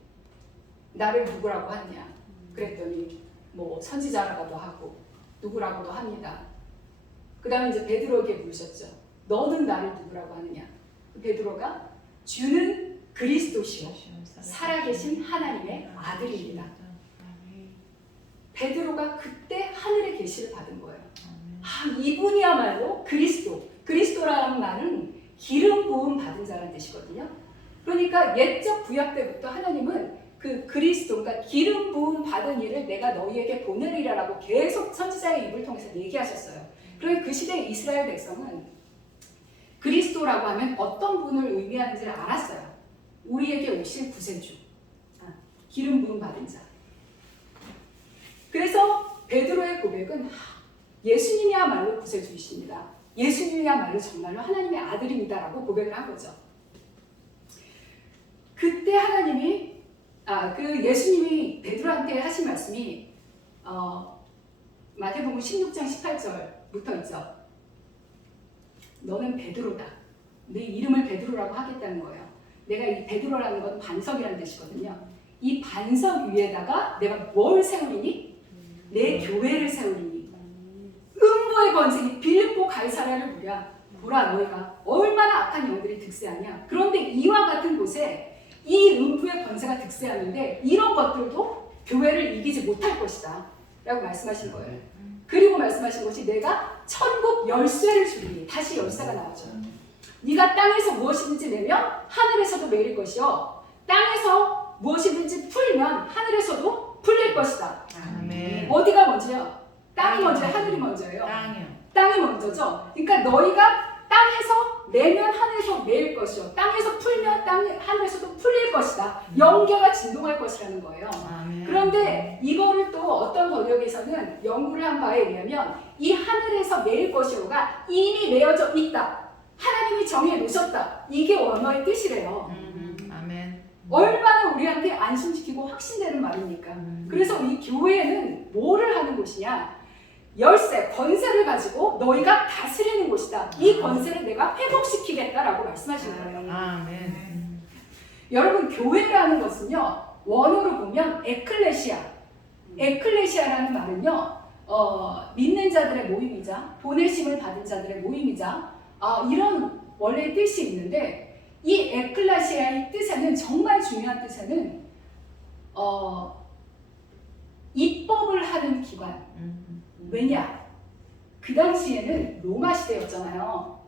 나를 누구라고 하느냐. 그랬더니 뭐 선지자라고도 하고 누구라고도 합니다. 그 다음에 이제 베드로에게 물으셨죠. 너는 나를 누구라고 하느냐. 베드로가 주는 그리스도시요 살아계신 하나님의 아들입니다. 베드로가 그때 하늘의 계시를 받은 거예요. 이분이야말로 그리스도라는 말은 기름 부음 받은 자라는 뜻이거든요. 그러니까 옛적 구약 때부터 하나님은 그 그리스도, 그러니까 기름 부음 받은 이를 내가 너희에게 보내리라라고 계속 선지자의 입을 통해서 얘기하셨어요. 그러니까 그 시대의 이스라엘 백성은 그리스도라고 하면 어떤 분을 의미하는지를 알았어요. 우리에게 오실 구세주, 기름 부음 받은 자. 그래서 베드로의 고백은 예수님이야말로 구세주이십니다. 예수님이야말로 정말로 하나님의 아들입니다라고 고백을 한 거죠. 그때 하나님이 그 예수님이 베드로한테 하신 말씀이 마태복음 16장 18절부터 있죠. 너는 베드로다. 내 이름을 베드로라고 하겠다는 거예요. 내가 이 베드로라는 건 반석이라는 뜻이거든요. 이 반석 위에다가 내가 뭘 세우리니? 내 교회를 세우리니. 음부의 번성이 빌립보 가이사랴를 보라 너희가 얼마나 악한 영들이 득세하냐. 그런데 이와 같은 곳에 이 음부의 권세가 득세하는데 이런 것들도 교회를 이기지 못할 것이다 라고 말씀하신 거예요. 그리고 말씀하신 것이 내가 천국 열쇠를 주리니. 다시 열쇠가 나오죠. 네가 땅에서 무엇이든지 내면 하늘에서도 매일 것이요 땅에서 무엇이든지 풀면 하늘에서도 풀릴 것이다. 아멘. 어디가 먼저요? 땅이 먼저요? 하늘이 먼저예요? 땅이요. 땅이 먼저죠. 그러니까 너희가 땅에서 내면 하늘에서 매일 것이요 땅에서 풀면 하늘에서도 풀릴 것이다. 영계가 진동할 것이라는 거예요. 아멘. 그런데 이거를 또 어떤 번역에서는 연구를 한 바에 의하면 이 하늘에서 매일 것이요가 이미 매어져 있다. 하나님이 정해 놓으셨다. 이게 원어의 뜻이래요. 아멘. 얼마나 우리한테 안심시키고 확신되는 말입니까? 그래서 이 교회는 뭐를 하는 곳이냐? 열쇠, 권세를 가지고 너희가 다스리는 곳이다. 이 권세를 내가 회복시키겠다라고 말씀하신 거예요. 아멘. 여러분, 교회라는 것은요, 원어로 보면 에클레시아. 에클레시아라는 말은요, 믿는 자들의 모임이자 보내심을 받은 자들의 모임이자 이런 원래 뜻이 있는데 이 에클레시아의 뜻에는 정말 중요한 뜻에는 입법을 하는 기관. 왜냐? 그 당시에는 로마 시대였잖아요.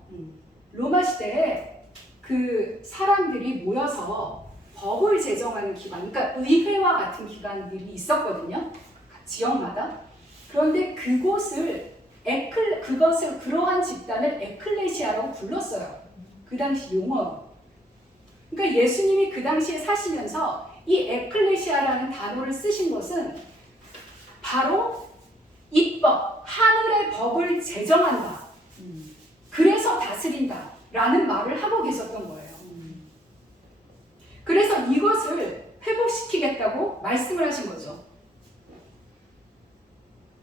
로마 시대에 그 사람들이 모여서 법을 제정하는 기관, 그러니까 의회와 같은 기관들이 있었거든요. 지역마다. 그런데 그것을 그러한 집단을 에클레시아라고 불렀어요. 그 당시 용어로. 그러니까 예수님이 그 당시에 사시면서 이 에클레시아라는 단어를 쓰신 것은 바로 입법, 하늘의 법을 제정한다. 그래서 다스린다. 라는 말을 하고 계셨던 거예요. 그래서 이것을 회복시키겠다고 말씀을 하신 거죠.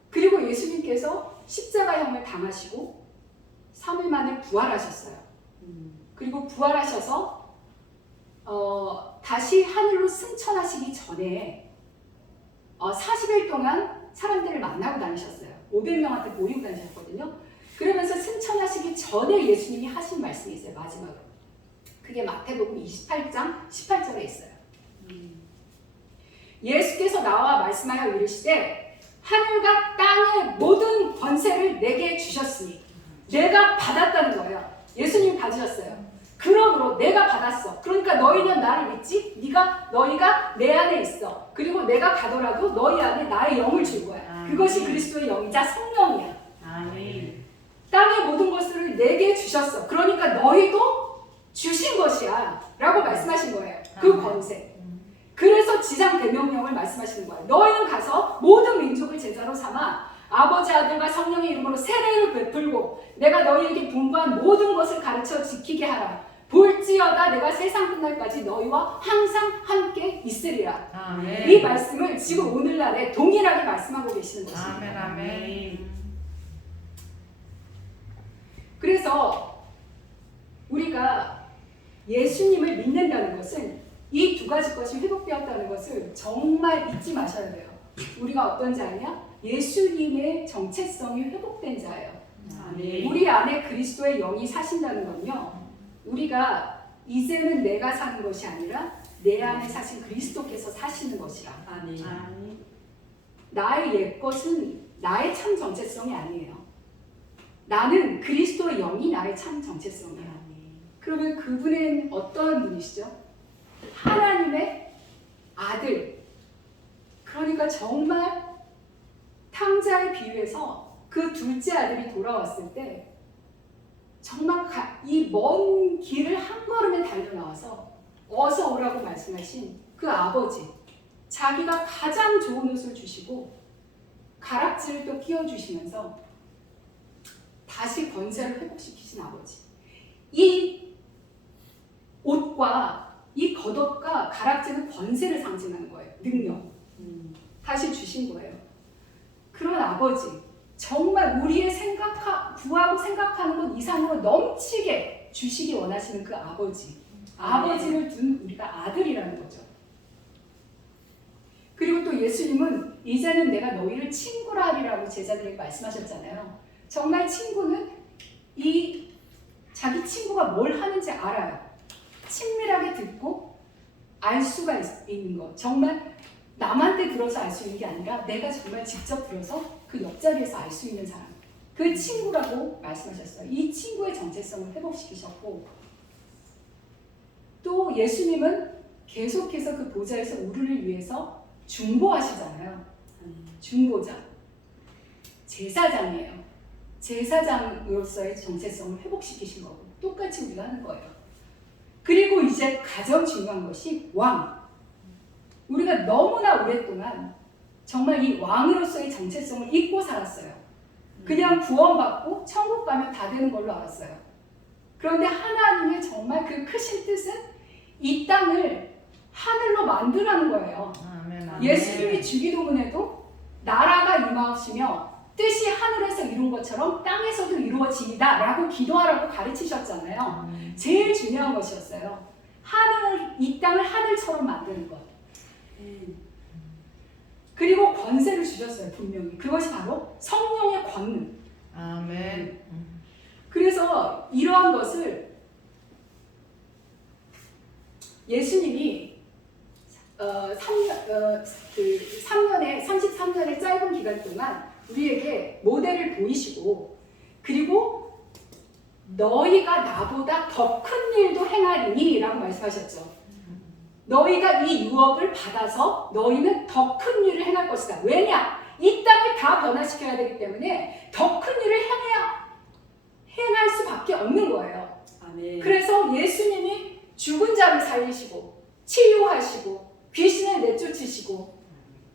그리고 예수님께서 십자가형을 당하시고 3일 만에 부활하셨어요. 그리고 부활하셔서 다시 하늘로 승천하시기 전에 40일 동안 사람들을 만나고 다니셨어요. 500명한테 모이고 다니셨거든요. 그러면서 승천하시기 전에 예수님이 하신 말씀이 있어요. 마지막으로. 그게 마태복음 28장 18절에 있어요. 예수께서 나와 말씀하여 이르시되 하늘과 땅의 모든 권세를 내게 주셨으니 내가 받았다는 거예요. 예수님이 받으셨어요. 그러므로 내가 받았어. 그러니까 너희는 나를 믿지? 너희가 내 안에 있어. 그리고 내가 가더라도 너희 안에 나의 영을 줄 거야. 그것이 그리스도의 영이자 성령이야. 아멘. 땅의 모든 것을 내게 주셨어. 그러니까 너희도 주신 것이야. 라고 말씀하신 거예요. 그 권세. 그래서 지상 대명령을 말씀하시는 거예요. 너희는 가서 모든 민족을 제자로 삼아 아버지 아들과 성령의 이름으로 세례를 베풀고 내가 너희에게 분부한 모든 것을 가르쳐 지키게 하라. 볼지어다 내가 세상 끝날까지 너희와 항상 함께 있으리라. 아멘. 이 말씀을 지금 오늘날에 동일하게 말씀하고 계시는 것입니다. 아멘. 아멘. 그래서 우리가 예수님을 믿는다는 것은 이 두 가지 것이 회복되었다는 것을 정말 잊지 마셔야 돼요. 우리가 어떤 자냐? 예수님의 정체성이 회복된 자예요. 아멘. 우리 안에 그리스도의 영이 사신다는 건요. 우리가 이제는 내가 사는 것이 아니라 내 안에 사신 그리스도께서 사시는 것이라. 아멘. 나의 옛것은 나의 참 정체성이 아니에요. 나는 그리스도의 영이 나의 참 정체성이야. 그러면 그분은 어떠한 분이시죠? 하나님의 아들. 그러니까 정말 탕자에 비유해서 그 둘째 아들이 돌아왔을 때 정말 이 먼 길을 한 걸음에 달려나와서 어서 오라고 말씀하신 그 아버지. 자기가 가장 좋은 옷을 주시고 가락지를 또 끼워주시면서 다시 권세를 회복시키신 아버지. 이 옷과 이 겉옷과 가락지는 권세를 상징하는 거예요. 능력. 다시 주신 거예요. 그런 아버지. 정말 우리의 구하고 생각하는 것 이상으로 넘치게 주시기 원하시는 그 아버지. 아버지를 둔 우리가 아들이라는 거죠. 그리고 또 예수님은 이제는 내가 너희를 친구라 하리라고 제자들에게 말씀하셨잖아요. 정말 친구는 이 자기 친구가 뭘 하는지 알아요. 친밀하게 듣고 알 수가 있는 것. 정말 남한테 들어서 알 수 있는 게 아니라 내가 정말 직접 들어서 그 옆자리에서 알 수 있는 사람. 그 친구라고 말씀하셨어요. 이 친구의 정체성을 회복시키셨고 또 예수님은 계속해서 그 보좌에서 우리를 위해서 중보하시잖아요. 중보자. 제사장이에요. 제사장으로서의 정체성을 회복시키신 거고 똑같이 우리가 하는 거예요. 그리고 이제 가장 중요한 것이 왕. 우리가 너무나 오랫동안 정말 이 왕으로서의 정체성을 잊고 살았어요. 그냥 구원받고 천국 가면 다 되는 걸로 알았어요. 그런데 하나님의 정말 그 크신 뜻은 이 땅을 하늘로 만들라는 거예요. 예수님이 주기도문에도 나라가 임하시며 뜻이 하늘에서 이룬 것처럼 땅에서도 이루어지이다 라고 기도하라고 가르치셨잖아요. 제일 중요한 것이었어요. 이 땅을 하늘처럼 만드는 것. 그리고 권세를 주셨어요. 분명히. 그것이 바로 성령의 권능. 아멘. 그래서 이러한 것을 예수님이 33년의 짧은 기간 동안 우리에게 모델을 보이시고 그리고 너희가 나보다 더 큰 일도 행하리니 라고 말씀하셨죠. 너희가 이 유업을 받아서 너희는 더 큰 일을 행할 것이다. 왜냐? 이 땅을 다 변화시켜야 되기 때문에 더 큰 일을 행할 수밖에 없는 거예요. 아멘. 그래서 예수님이 죽은 자를 살리시고 치유하시고 귀신을 내쫓으시고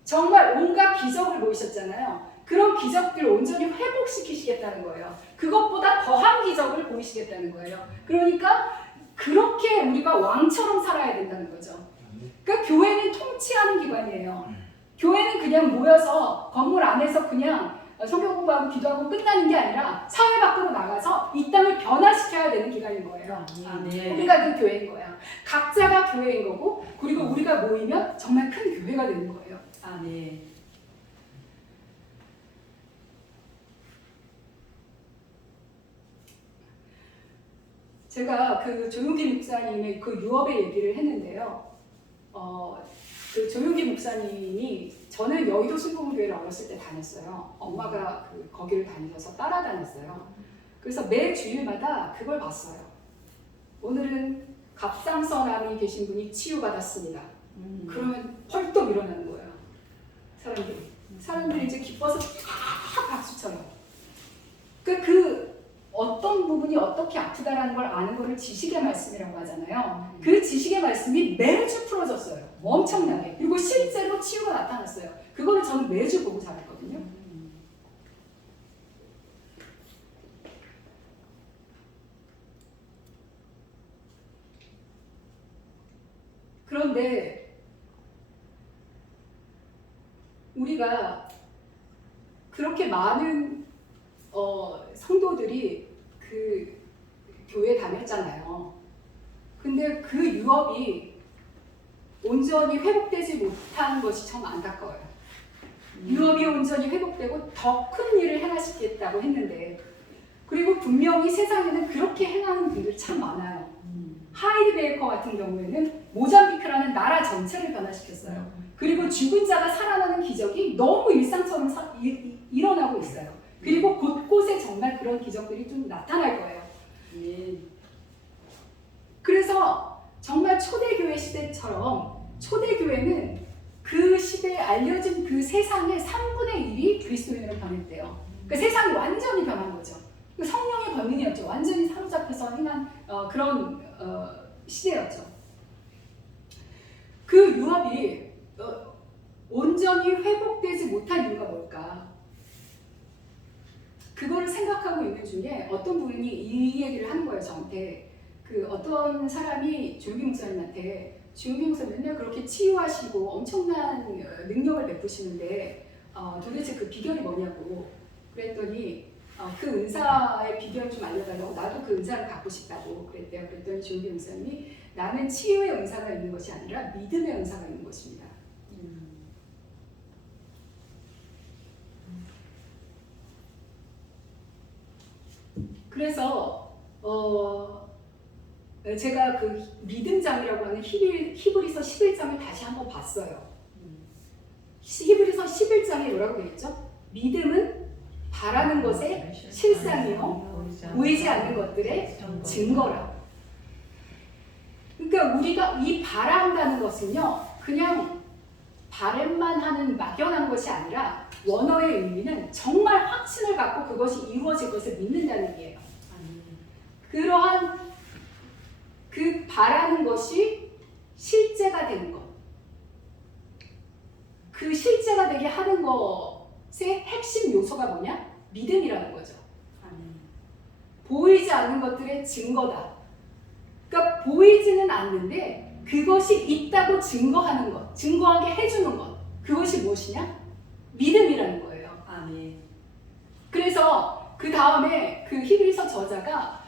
정말 온갖 기적을 보이셨잖아요. 그런 기적들을 온전히 회복시키시겠다는 거예요. 그것보다 더한 기적을 보이시겠다는 거예요. 그러니까 그렇게 우리가 왕처럼 살아야 된다는 거죠. 그러니까 교회는 통치하는 기관이에요. 교회는 그냥 모여서 건물 안에서 그냥 성경 공부하고 기도하고 끝나는 게 아니라 사회 밖으로 나가서 이 땅을 변화시켜야 되는 기관인 거예요. 아멘. 우리가 그 교회인 거야. 각자가 교회인 거고 그리고 우리가 모이면 정말 큰 교회가 되는 거예요. 아멘. 제가 그 조용기 목사님의 그 유업의 얘기를 했는데요. 그 조용기 목사님이 저는 여의도 순복음교회를 어렸을 때 다녔어요. 엄마가 거기를 다니셔서 따라다녔어요. 그래서 매 주일마다 그걸 봤어요. 오늘은 갑상선암이 계신 분이 치유받았습니다. 그러면 펄떡 일어나는 거예요. 사람들이 이제 기뻐서 박수쳐요. 그 어떤 부분이 어떻게 아프다라는 걸 아는 거를 지식의 말씀이라고 하잖아요. 그 지식의 말씀이 매주 풀어졌어요. 엄청나게. 그리고 실제로 치유가 나타났어요. 그거를 저는 매주 보고 자랐거든요. 그런데 우리가 그렇게 많은 성도들이 그 교회 다녔잖아요. 근데 그 유업이 온전히 회복되지 못한 것이 참 안타까워요. 유업이 온전히 회복되고 더 큰 일을 행하시겠다고 했는데 그리고 분명히 세상에는 그렇게 행하는 분들이 참 많아요. 하이드 베이커 같은 경우에는 모잠비크라는 나라 전체를 변화시켰어요. 그리고 죽은 자가 살아나는 기적이 너무 일상처럼 일어나고 있어요. 그리고 곳곳에 정말 그런 기적들이 좀 나타날 거예요. 그래서 정말 초대교회 시대처럼 초대교회는 그 시대에 알려진 그 세상의 3분의 1이 그리스도인으로 변했대요. 그 세상이 완전히 변한 거죠. 성령의 권능이었죠. 완전히 사로잡혀서 행한 그런 시대였죠. 그 유업이 온전히 회복되지 못한 이유가 뭘까? 그거를 생각하고 있는 중에 어떤 분이 이 얘기를 하는 거예요. 저한테. 그 어떤 사람이 조용기 목사님한테 조용기 목사님 맨날 그렇게 치유하시고 엄청난 능력을 베푸시는데 도대체 그 비결이 뭐냐고. 그랬더니 그 은사의 비결 좀 알려달라고 나도 그 은사를 갖고 싶다고 그랬대요. 그랬더니 조은기 목사님이 나는 치유의 은사가 있는 것이 아니라 믿음의 은사가 있는 것입니다. 그래서 제가 그 믿음장이라고 하는 히브리서 11장을 다시 한번 봤어요. 히브리서 11장에 뭐라고 되어 있죠? 믿음은 바라는 것의 실상이요 보이지 않는 것들의 증거라. 그러니까 우리가 이 바란다는 것은요 그냥 바램만 하는 막연한 것이 아니라 원어의 의미는 정말 확신을 갖고 그것이 이루어질 것을 믿는다는 얘기예요. 그러한 그 바라는 것이 실제가 되는 것, 그 실제가 되게 하는 것의 핵심 요소가 뭐냐? 믿음이라는 거죠. 보이지 않는 것들의 증거다. 그러니까 보이지는 않는데 그것이 있다고 증거하는 것, 증거하게 해주는 것, 그것이 무엇이냐? 믿음이라는 거예요. 아멘. 그래서 그 다음에 그 히브리서 저자가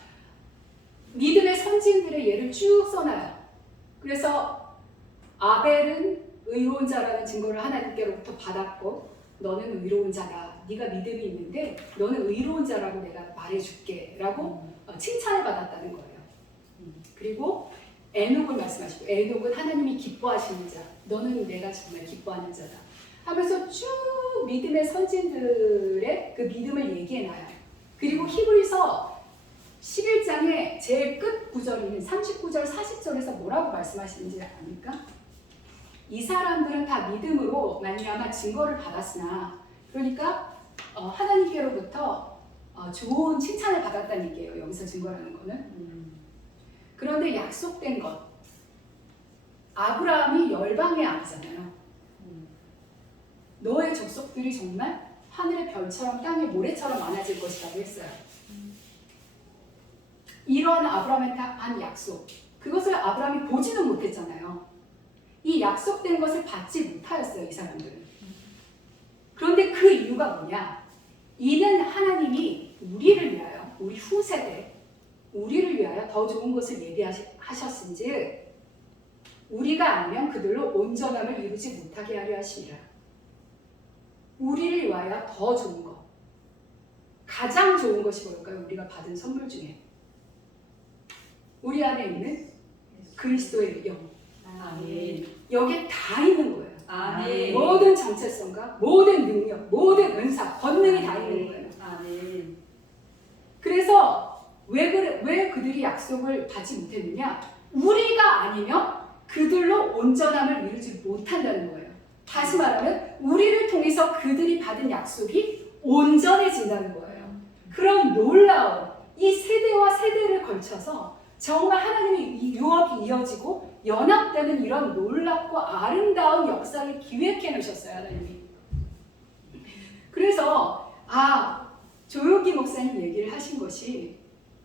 믿음의 선진들의 예를 쭉 써놔요. 그래서 아벨은 의로운 자라는 증거를 하나님께로부터 받았고 너는 의로운 자다. 네가 믿음이 있는데 너는 의로운 자라고 내가 말해줄게 라고 칭찬을 받았다는 거예요. 그리고 에녹을 말씀하시고 에녹은 하나님이 기뻐하시는 자, 너는 내가 정말 기뻐하는 자다 하면서 쭉 믿음의 선진들의 그 믿음을 얘기해놔요. 그리고 히브리서 11장의 제일 끝 구절인 39절 40절에서 뭐라고 말씀하시는지 압니까? 이 사람들은 다 믿음으로 말미암아 증거를 받았으나, 그러니까 하나님께로부터 좋은 칭찬을 받았다는 얘기예요. 여기서 증거라는 거는. 그런데 약속된 것, 아브라함이 열방의 아비잖아요. 너의 족속들이 정말 하늘의 별처럼 땅의 모래처럼 많아질 것이라고 했어요. 이런 아브라함한테 한 약속, 그것을 아브라함이 보지는 못했잖아요. 이 약속된 것을 받지 못하였어요, 이 사람들은. 그런데 그 이유가 뭐냐? 이는 하나님이 우리를 위하여, 우리 후세대, 우리를 위하여 더 좋은 것을 예비하셨은지 우리가 알면 그들로 온전함을 이루지 못하게 하려 하시니라. 우리를 위하여 더 좋은 것, 가장 좋은 것이 뭘까요? 우리가 받은 선물 중에 우리 안에 있는 그리스도의 영, 아멘. 여기에 다 있는 거예요. 아멘. 모든 정체성과 모든 능력, 모든 은사, 권능이 다 있는 거예요. 아멘. 그래서 왜 그들이 약속을 받지 못했느냐? 우리가 아니면 그들로 온전함을 이루지 못한다는 거예요. 다시 말하면 우리를 통해서 그들이 받은 약속이 온전해진다는 거예요. 그런 놀라운 이 세대와 세대를 걸쳐서 정말 하나님의 이 유업이 이어지고 연합되는 이런 놀랍고 아름다운 역사를 기획해 놓으셨어요, 하나님이. 그래서 조용기 목사님 얘기를 하신 것이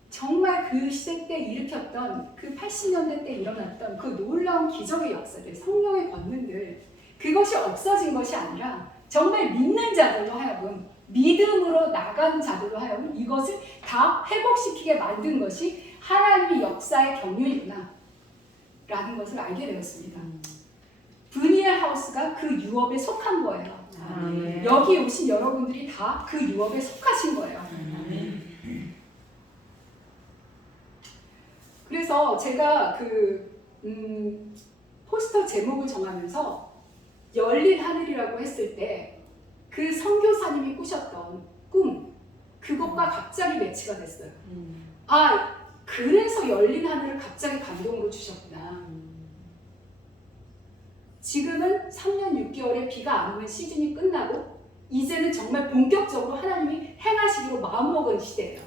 정말 그 시대 때 일으켰던 그 80년대 때 일어났던 그 놀라운 기적의 역사들, 성령의 권능들, 그것이 없어진 것이 아니라 정말 믿는 자들로 하여금, 믿음으로 나간 자들로 하여금 이것을 다 회복시키게 만든 것이 하나님의 역사의 경륜이구나 라는 것을 알게 되었습니다. 브니엘 하우스가 그 유업에 속한 거예요. 아멘. 여기 오신 여러분들이 다 그 유업에 속하신 거예요. 그래서 제가 포스터 제목을 정하면서 열린 하늘이라고 했을 때 그 선교사님이 꾸셨던 꿈, 그것과 갑자기 매치가 됐어요. 그래서 열린 하늘을 갑자기 감동으로 주셨구나. 지금은 3년 6개월의 비가 안 오는 시즌이 끝나고 이제는 정말 본격적으로 하나님이 행하시기로 마음먹은 시대예요.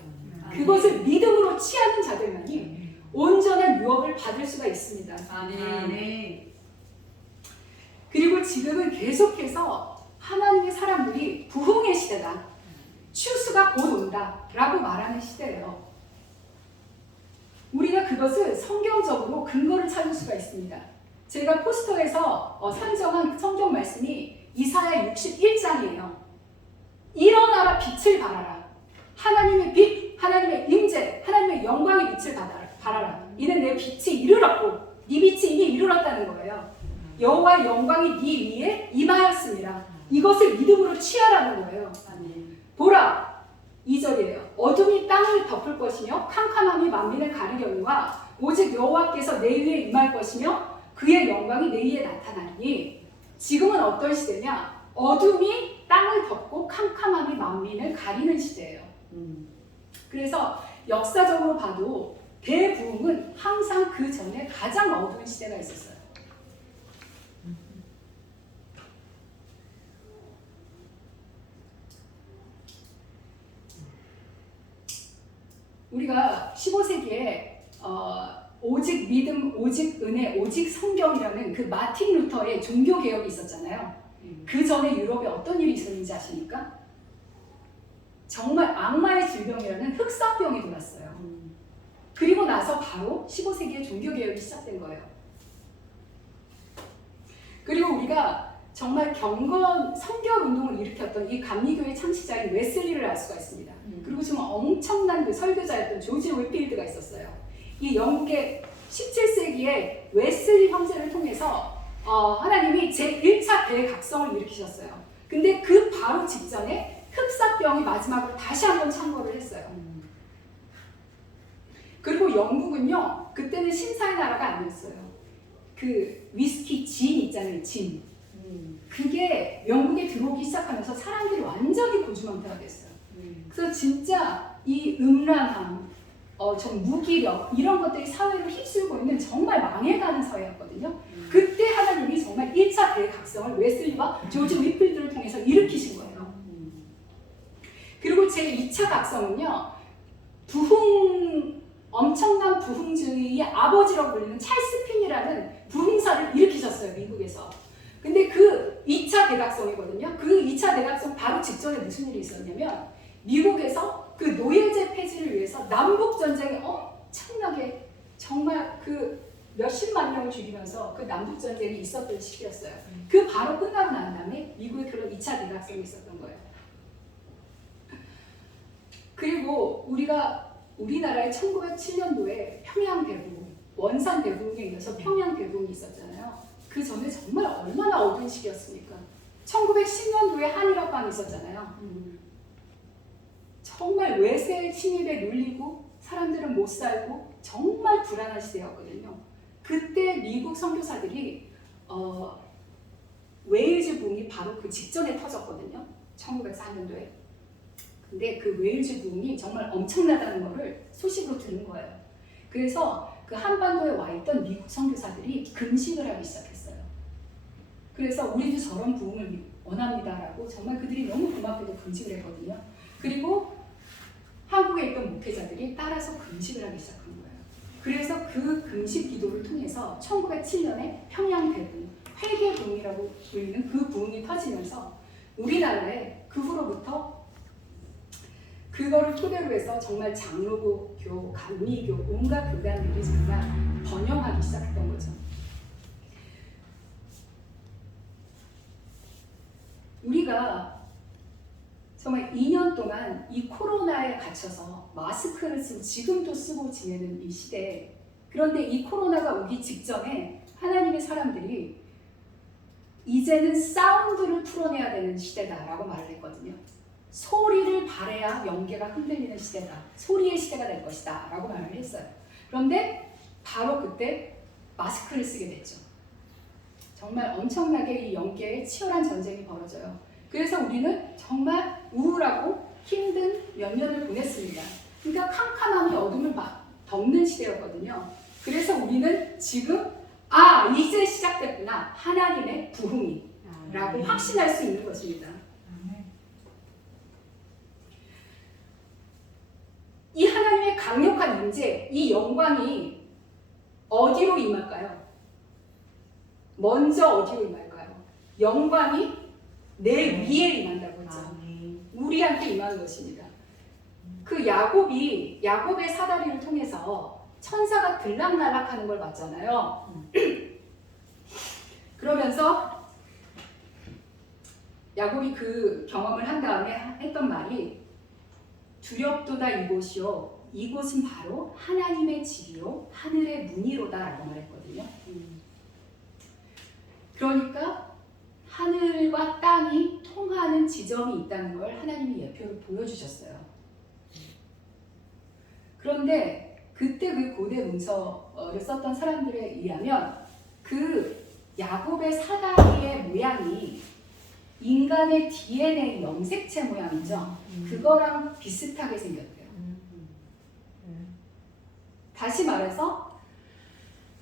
그것을 믿음으로 취하는 자들만이 온전한 유업을 받을 수가 있습니다. 아멘. 그리고 지금은 계속해서 하나님의 사람들이 부흥의 시대다, 추수가 곧 온다 라고 말하는 시대예요. 우리가 그것을 성경적으로 근거를 찾을 수가 있습니다. 제가 포스터에서 선정한 성경 말씀이 이사야 61장이에요. 일어나라 빛을 발하라. 하나님의 빛, 하나님의 임재, 하나님의 영광의 빛을 발하라. 이는 내 빛이 이르렀고 네 빛이 이미 이르렀다는 거예요. 여호와의 영광이 네 위에 임하였습니다. 이것을 믿음으로 취하라는 거예요. 보라 2절이에요. 어둠이 땅을 덮을 것이며 캄캄함이 만민을 가리려니와 오직 여호와께서 내 위에 임할 것이며 그의 영광이 내 위에 나타나리니. 지금은 어떤 시대냐? 어둠이 땅을 덮고 캄캄함이 만민을 가리는 시대예요. 그래서 역사적으로 봐도 대부흥은 항상 그 전에 가장 어두운 시대가 있었어요. 우리가 15세기에 오직 믿음, 오직 은혜, 오직 성경이라는 그 마틴 루터의 종교 개혁이 있었잖아요. 그 전에 유럽에 어떤 일이 있었는지 아십니까? 정말 악마의 질병이라는 흑사병이 돌았어요. 그리고 나서 바로 15세기에 종교 개혁이 시작된 거예요. 그리고 우리가 정말 경건 성결 운동을 일으켰던 이 감리교의 창시자인 웨슬리를 알 수가 있습니다. 그리고 정말 엄청난 그 설교자였던 조지 웨필드가 있었어요. 이 영국의 17세기에 웨슬리 형제를 통해서 하나님이 제1차 대각성을 일으키셨어요. 근데 그 바로 직전에 흑사병이 마지막으로 다시 한번 창궐을 했어요. 그리고 영국은요, 그때는 신사의 나라가 아니었어요. 그 위스키 진 있잖아요, 진. 그게 영국에 들어오기 시작하면서 사람들이 완전히 고주망태가 됐어요. 그래서 진짜 이 음란함, 좀 무기력 이런 것들이 사회를 휩쓸고 있는 정말 망해가는 사회였거든요. 그때 하나님이 정말 1차 대각성을 웨슬리와 조지 위필드를 통해서 일으키신 거예요. 그리고 제2차 각성은요, 엄청난 부흥주의의 아버지라고 불리는 찰스 핀이라는 부흥사를 일으키셨어요, 미국에서. 근데 그 2차 대각성이거든요. 그 2차 대각성 바로 직전에 무슨 일이 있었냐면 미국에서 그 노예제 폐지를 위해서 남북전쟁이 엄청나게 정말 그 몇십만 명을 죽이면서 그 남북전쟁이 있었던 시기였어요. 그 바로 끝나고 난 다음에 미국에 그런 2차 대각성이 있었던 거예요. 그리고 우리나라의 1907년도에 평양 대부흥, 원산 대부흥에 이어서 평양 대부흥이 있었잖아요. 그 전에 정말 얼마나 어두운 시기였습니까? 1910년도에 한일합방이 있었잖아요. 정말 외세 침입에 눌리고 사람들은 못 살고 정말 불안한 시대였거든요. 그때 미국 선교사들이 웨일즈 붕이 바로 그 직전에 터졌거든요. 1904년도에. 근데 그 웨일즈 붕이 정말 엄청나다는 거를 소식으로 들은 거예요. 그래서 그 한반도에 와 있던 미국 선교사들이 금식을 하기 시작했어요. 그래서 우리도 저런 부흥을 원합니다라고 정말 그들이 너무 고맙게도 금식을 했거든요. 그리고 한국에 있던 목회자들이 따라서 금식을 하기 시작한 거예요. 그래서 그 금식 기도를 통해서 1907년에 평양 대부흥, 회개 부흥이라고 불리는 그 부흥이 터지면서 우리나라에 그 후로부터 그거를 토대로 해서 정말 장로교, 감리교, 온갖 교단들이 정말 번영하기 시작했던 거죠. 우리가 정말 2년 동안 이 코로나에 갇혀서 마스크를 쓰고 지금도 쓰고 지내는 이 시대에, 그런데 이 코로나가 오기 직전에 하나님의 사람들이 이제는 사운드를 풀어내야 되는 시대다라고 말을 했거든요. 소리를 발해야 영계가 흔들리는 시대다. 소리의 시대가 될 것이다 라고 말을 했어요. 그런데 바로 그때 마스크를 쓰게 됐죠. 정말 엄청나게 이 영계에 치열한 전쟁이 벌어져요. 그래서 우리는 정말 우울하고 힘든 몇 년을 보냈습니다. 그러니까 캄캄함이 어둠을 덮는 시대였거든요. 그래서 우리는 지금 이제 시작됐구나. 하나님의 부흥이 라고 확신할 수 있는 것입니다. 이 하나님의 강력한 임재, 이 영광이 어디로 임할까요? 먼저 어디로 임할까요? 영광이 내 위에 임한다고 했죠. 우리한테 임하는 것입니다. 그 야곱의 사다리를 통해서 천사가 들락날락하는 걸 봤잖아요. 그러면서 야곱이 그 경험을 한 다음에 했던 말이 두렵도다 이곳이요 이곳은 바로 하나님의 집이요 하늘의 문이로다 라고 말했거든요. 그러니까 하늘과 땅이 통하는 지점이 있다는 걸 하나님이 예표로 보여주셨어요. 그런데 그때 그 고대 문서를 썼던 사람들에 의하면 그 야곱의 사다리의 모양이 인간의 DNA 염색체 모양이죠. 그거랑 비슷하게 생겼대요. 다시 말해서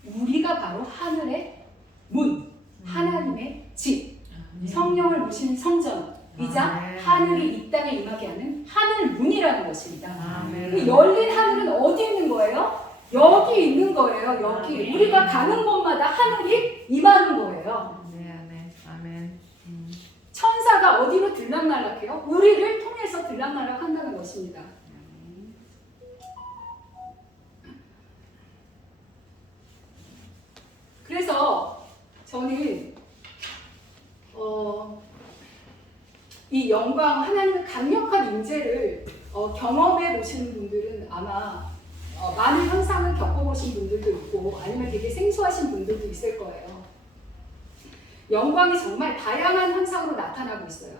우리가 바로 하늘의 문, 하나님의 집, 성령을 모시는 성전이자 하늘이 이 땅에 임하게 하는 하늘 문이라는 것입니다. 그 열린 하늘은 어디 있는 거예요? 여기 있는 거예요. 여기 우리가 가는 곳마다 하늘이 임하는 거예요. 천사가 어디로 들락날락해요? 우리를 통해서 들락날락한다는 것입니다. 그래서 저는 이 영광 하나님의 강력한 임재를 경험해 보시는 분들은 아마 많은 현상을 겪어보신 분들도 있고 아니면 되게 생소하신 분들도 있을 거예요. 영광이 정말 다양한 현상으로 나타나고 있어요.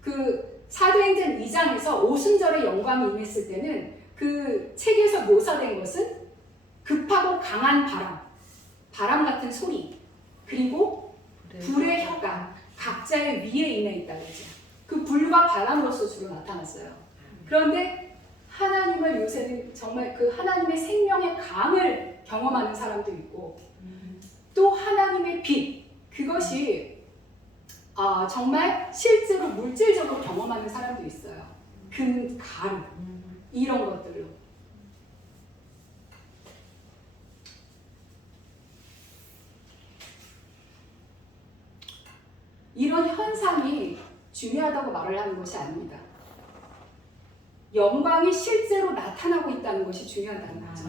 그 사도행전 2장에서 오순절의 영광이 임했을 때는 그 책에서 묘사된 것은 급하고 강한 바람 같은 소리, 그리고 불의 혀가 각자의 위에 임해 있다 그러죠. 그 불과 바람으로서 주로 나타났어요. 그런데 하나님을 요새는 정말 그 하나님의 생명의 감을 경험하는 사람도 있고 또 하나님의 빛, 그것이 정말 실제로 물질적으로 경험하는 사람도 있어요. 금, 가루 이런 것들로. 이런 현상이 중요하다고 말을 하는 것이 아닙니다. 영광이 실제로 나타나고 있다는 것이 중요하다는 거죠.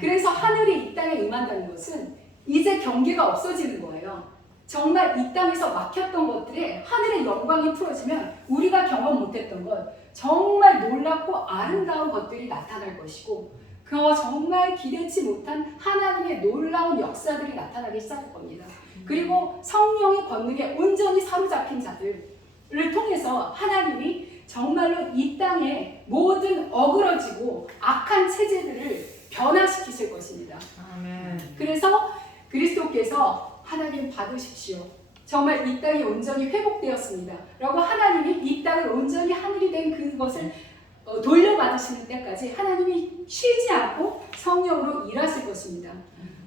그래서 하늘이 이 땅에 임한다는 것은 이제 경계가 없어지는 거예요. 정말 이 땅에서 막혔던 것들에 하늘의 영광이 풀어지면 우리가 경험 못했던 것, 정말 놀랍고 아름다운 것들이 나타날 것이고 정말 기대치 못한 하나님의 놀라운 역사들이 나타나기 시작할 겁니다. 그리고 성령의 권능에 온전히 사로잡힌 자들을 통해서 하나님이 정말로 이 땅의 모든 어그러지고 악한 체제들을 변화시키실 것입니다. 그래서 그리스도께서 하나님 받으십시오. 정말 이 땅이 온전히 회복되었습니다. 라고 하나님이 이 땅을 온전히 하늘이 된 그것을 돌려받으시는 때까지 하나님이 쉬지 않고 성령으로 일하실 것입니다.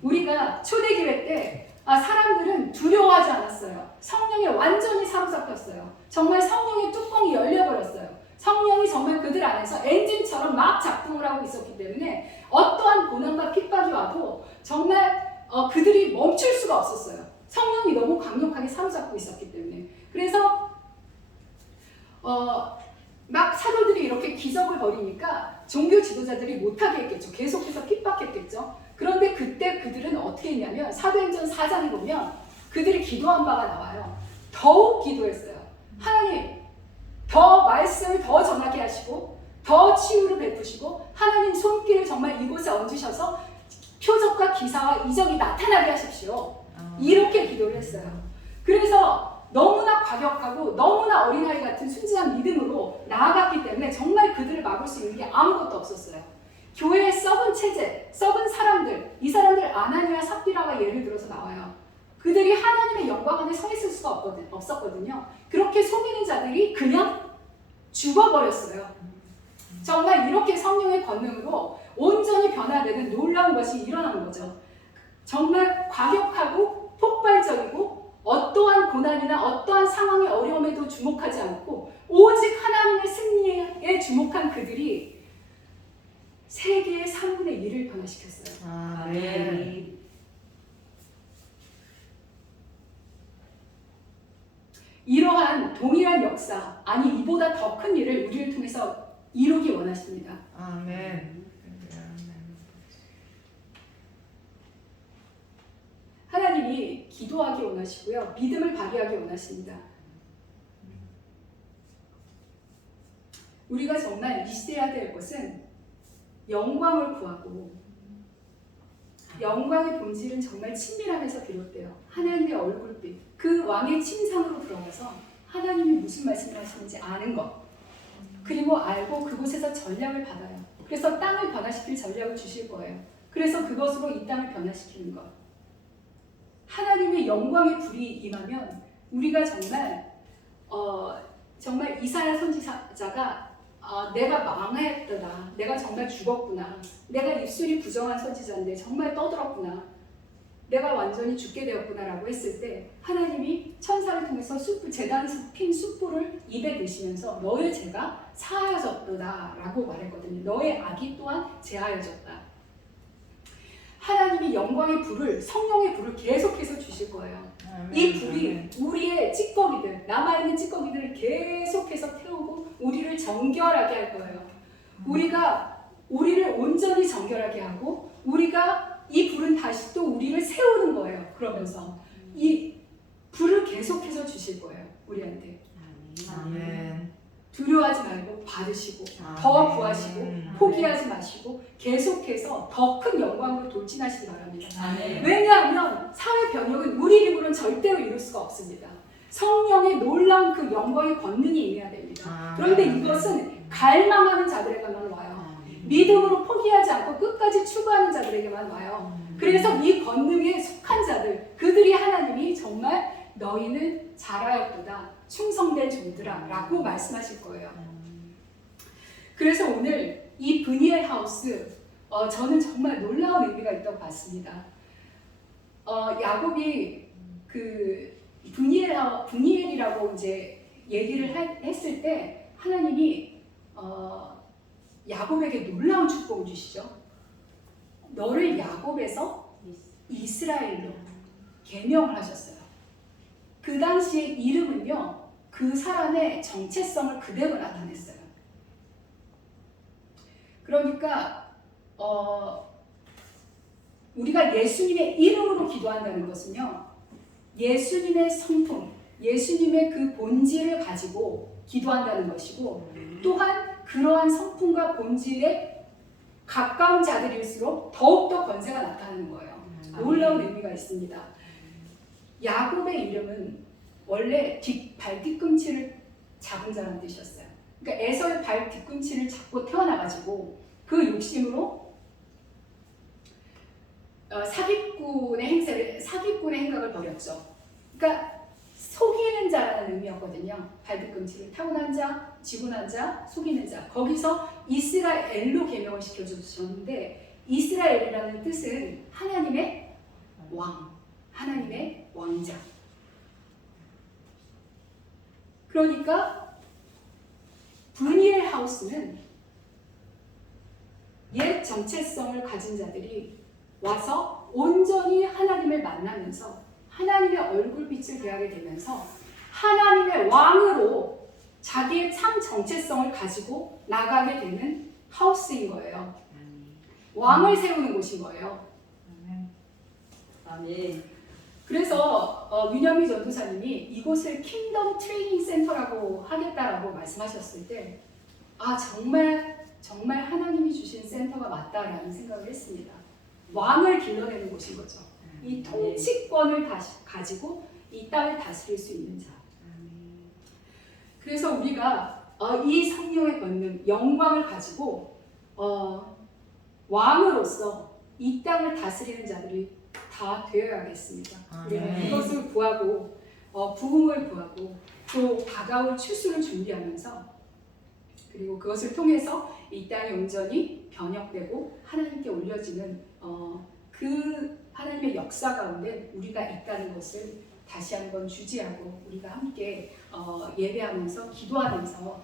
우리가 초대교회 때 사람들은 두려워하지 않았어요. 성령에 완전히 사로잡혔어요. 정말 성령의 뚜껑이 열려버렸어요. 성령이 정말 그들 안에서 엔진처럼 막 작동을 하고 있었기 때문에 어떠한 고난과 핍박이 와도 정말 그들이 멈출 수가 없었어요. 성령이 너무 강력하게 사로잡고 있었기 때문에. 그래서 막 사도들이 이렇게 기적을 벌이니까 종교 지도자들이 못하게 했겠죠. 계속해서 핍박했겠죠. 그런데 그때 그들은 어떻게 했냐면 사도행전 4장에 보면 그들이 기도한 바가 나와요. 더욱 기도했어요. 하나님 더 말씀을 더 전하게 하시고 더 치유를 베푸시고 하나님 손길을 정말 이곳에 얹으셔서 표적과 기사와 이적이 나타나게 하십시오. 이렇게 기도를 했어요. 그래서 너무나 과격하고 너무나 어린아이 같은 순진한 믿음으로 나아갔기 때문에 정말 그들을 막을 수 있는 게 아무것도 없었어요. 교회의 썩은 체제, 썩은 사람들, 이 사람들 아나니아 삽비라가 예를 들어서 나와요. 그들이 하나님의 영광 안에 서 있을 수가 없었거든요. 그렇게 속이는 자들이 그냥 죽어버렸어요. 정말 이렇게 성령의 권능으로 온전히 변화되는 놀라운 것이 일어난 거죠. 정말 과격하고 폭발적이고 어떠한 고난이나 어떠한 상황의 어려움에도 주목하지 않고 오직 하나님의 승리에 주목한 그들이 세계의 3분의 1을 변화시켰어요. 아멘. 이러한 동일한 역사, 아니 이보다 더 큰 일을 우리를 통해서 이루기 원하십니다. 아멘. 하나님이 기도하기 원하시고요. 믿음을 발휘하기 원하십니다. 우리가 정말 이 시대에 해야 될 것은 영광을 구하고, 영광의 본질은 정말 친밀함에서 비롯돼요. 하나님의 얼굴빛, 그 왕의 침상으로 들어가서 하나님이 무슨 말씀을 하시는지 아는 것, 그리고 알고 그곳에서 전략을 받아요. 그래서 땅을 변화시킬 전략을 주실 거예요. 그래서 그것으로 이 땅을 변화시키는 것. 하나님의 영광의 불이 임하면 우리가 정말 이사야 선지자가 내가 망했더라, 내가 정말 죽었구나, 내가 입술이 부정한 선지자인데 정말 떠들었구나, 내가 완전히 죽게 되었구나 라고 했을 때 하나님이 천사를 통해서 제단에서 핀 숯불을 입에 드시면서 너의 죄가 사하여졌다 라고 말했거든요. 너의 악이 또한 제하여졌다. 하나님이 영광의 불을, 성령의 불을 계속해서 주실 거예요. 이 불이 우리의 찌꺼기들, 남아있는 찌꺼기들을 계속해서 태우고 우리를 정결하게 할 거예요. 우리를 온전히 정결하게 하고, 이 불은 다시 또 우리를 세우는 거예요. 그러면서 이 불을 계속해서 주실 거예요. 우리한테. 아멘. 두려워하지 말고 받으시고, 더 구하시고, 포기하지 마시고 계속해서 더 큰 영광으로 돌진하시기 바랍니다. 왜냐하면 사회 변혁은 우리 힘으로는 절대로 이룰 수가 없습니다. 성령의 놀라운 그 영광의 권능이 임해야 됩니다. 그런데 이것은 갈망하는 자들에게만 와요. 믿음으로 포기하지 않고 끝까지 추구하는 자들에게만 와요. 그래서 이 권능에 속한 자들, 그들이 하나님이 정말 너희는 잘하였도다, 충성된 종들아 라고 말씀하실 거예요. 그래서 오늘 이 브니엘 하우스, 저는 정말 놀라운 의미가 있다고 봤습니다. 야곱이 그 브니엘이라고 이제 얘기를 했을 때 하나님이 야곱에게 놀라운 축복을 주시죠. 너를 야곱에서 이스라엘로 계명을 하셨어요. 그 당시의 이름은요, 그 사람의 정체성을 그대로 나타냈어요. 그러니까 우리가 예수님의 이름으로 기도한다는 것은요, 예수님의 성품, 예수님의 그 본질을 가지고 기도한다는 것이고, 또한 그러한 성품과 본질에 가까운 자들일수록 더욱더 권세가 나타나는 거예요. 놀라운 의미가 있습니다. 야곱의 이름은 원래 발 뒤꿈치를 잡은 자라는 뜻이었어요. 그러니까 에서의 발 뒤꿈치를 잡고 태어나가지고 그 욕심으로 사기꾼의 행각을 벌였죠. 그러니까 속이는 자라는 의미였거든요. 발 뒤꿈치를 타고난 자, 지분한 자, 속이는 자. 거기서 이스라엘로 계명을 시켜주셨는데, 이스라엘이라는 뜻은 하나님의 왕, 하나님의 왕자. 그러니까 브니엘 하우스는 옛 정체성을 가진 자들이 와서 온전히 하나님을 만나면서 하나님의 얼굴빛을 대하게 되면서 하나님의 왕으로 자기의 참 정체성을 가지고 나가게 되는 하우스인 거예요. 왕을 세우는 곳인 거예요. 아멘. 그래서 윈현미 전도사님이 이곳을 킹덤 트레이닝 센터라고 하겠다라고 말씀하셨을 때, 정말 하나님이 주신 센터가 맞다라는 생각을 했습니다. 왕을 길러내는 곳인 거죠. 이 통치권을 가지고 이 땅을 다스릴 수 있는 자. 그래서 우리가 이 성령의 권능, 영광을 가지고 왕으로서 이 땅을 다스리는 자들이 다 되어야겠습니다. 우리가 이것을 구하고 부흥을 구하고 또 다가올 추수를 준비하면서, 그리고 그것을 통해서 이 땅이 온전히 변혁되고 하나님께 올려지는 그 하나님의 역사 가운데 우리가 있다는 것을 다시 한번 주지하고 우리가 함께 예배하면서 기도하면서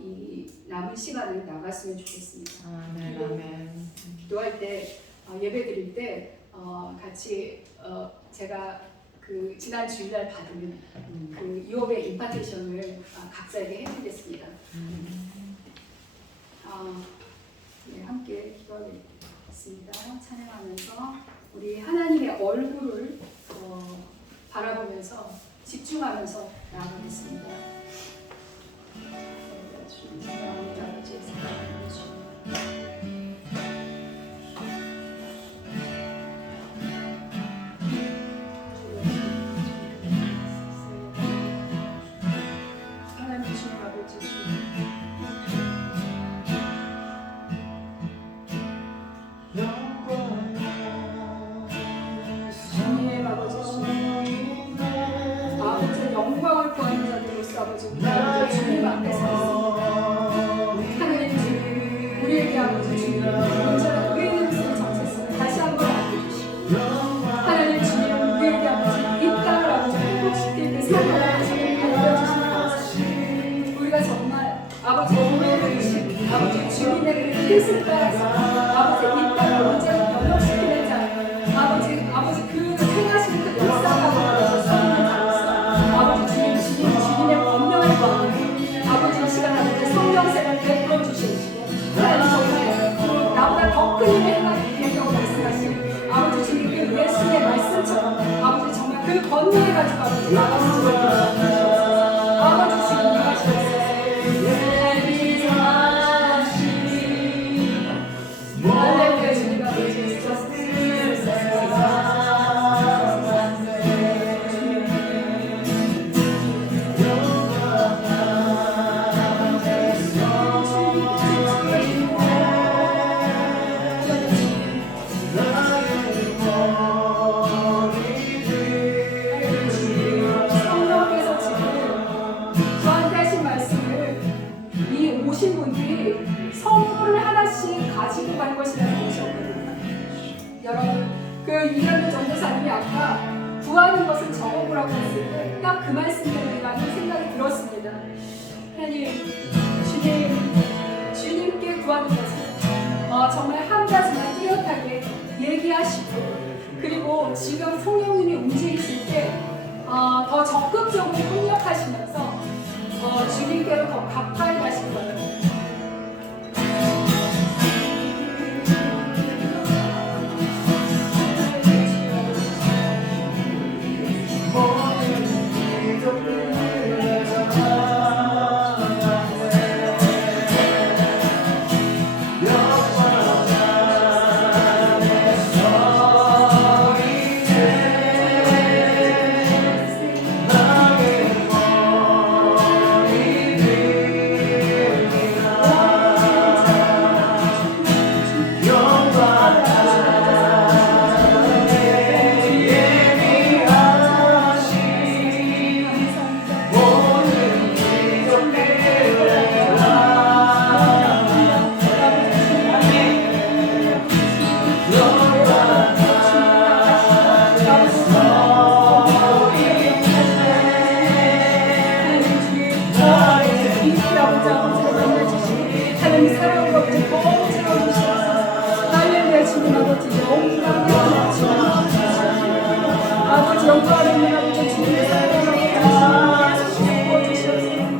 이 남은 시간을 나갔으면 좋겠습니다. 아멘. 기도할 때, 예배 드릴 때 같이 제가 그 지난 주일날 받은 그 유업의 임파테이션을 각자에게 해드리겠습니다. 네, 함께 기도하겠습니다. 찬양하면서 우리 하나님의 얼굴을 바라보면서 집중하면서 나아가겠습니다. 사랑합니다, 아버지. 사랑합니다, 주님. 하나님 주님 아버지 주님. 주님 아버지 주님. 아버지 영광을 구하는 자들로서 아버지 우리 주님 앞에 섰습니다. 하나님 주님 우리에게 아버지 주님 온전한 의인으로서의 정체성을 다시 한번 알려주시고 하나님 주님 우리에게 아버지 이 땅을 아버지 행복시킬 때 살아가는 것을 알려주시는 것을 우리가 정말 아버지 오해를 주신 아버지 주님의 그 뜻을 따라서 아버지 이 땅을 온전히 변혁시키는 자 아버지 그 행하시는 그 역사가 서는 자로서 아버지 주님의 권명을 구하는 아버지 이 시간 아버지 성령세를 베풀어 주시고 하나님 정말 그 나보다 더 큰 일을 행하겠다고 말씀하신 아버지 주님 그 예수의 말씀처럼 아버지 정말 그 권능을 가지고 아버지 나가시고 아버지 지금 나가시고 할렐루야 주님 아버지 성령께서 지금 저한테 하신 말씀을 이 오신 분들이 선물을 하나씩 가지고 간 것이라는 것이었거든요. 여러분 그 이란도 전도사님이 아까 구하는 것을 적어보라고 했을 때 딱 그 말씀이라는 생각이 들었습니다. 하나님 주님께 구하는 것을 정말 한 가지만 뚜렷하게 얘기하시고 그리고 지금 성령님이 움직이실 때 더 적극적으로 협력하시면서 주님께로 더 가까이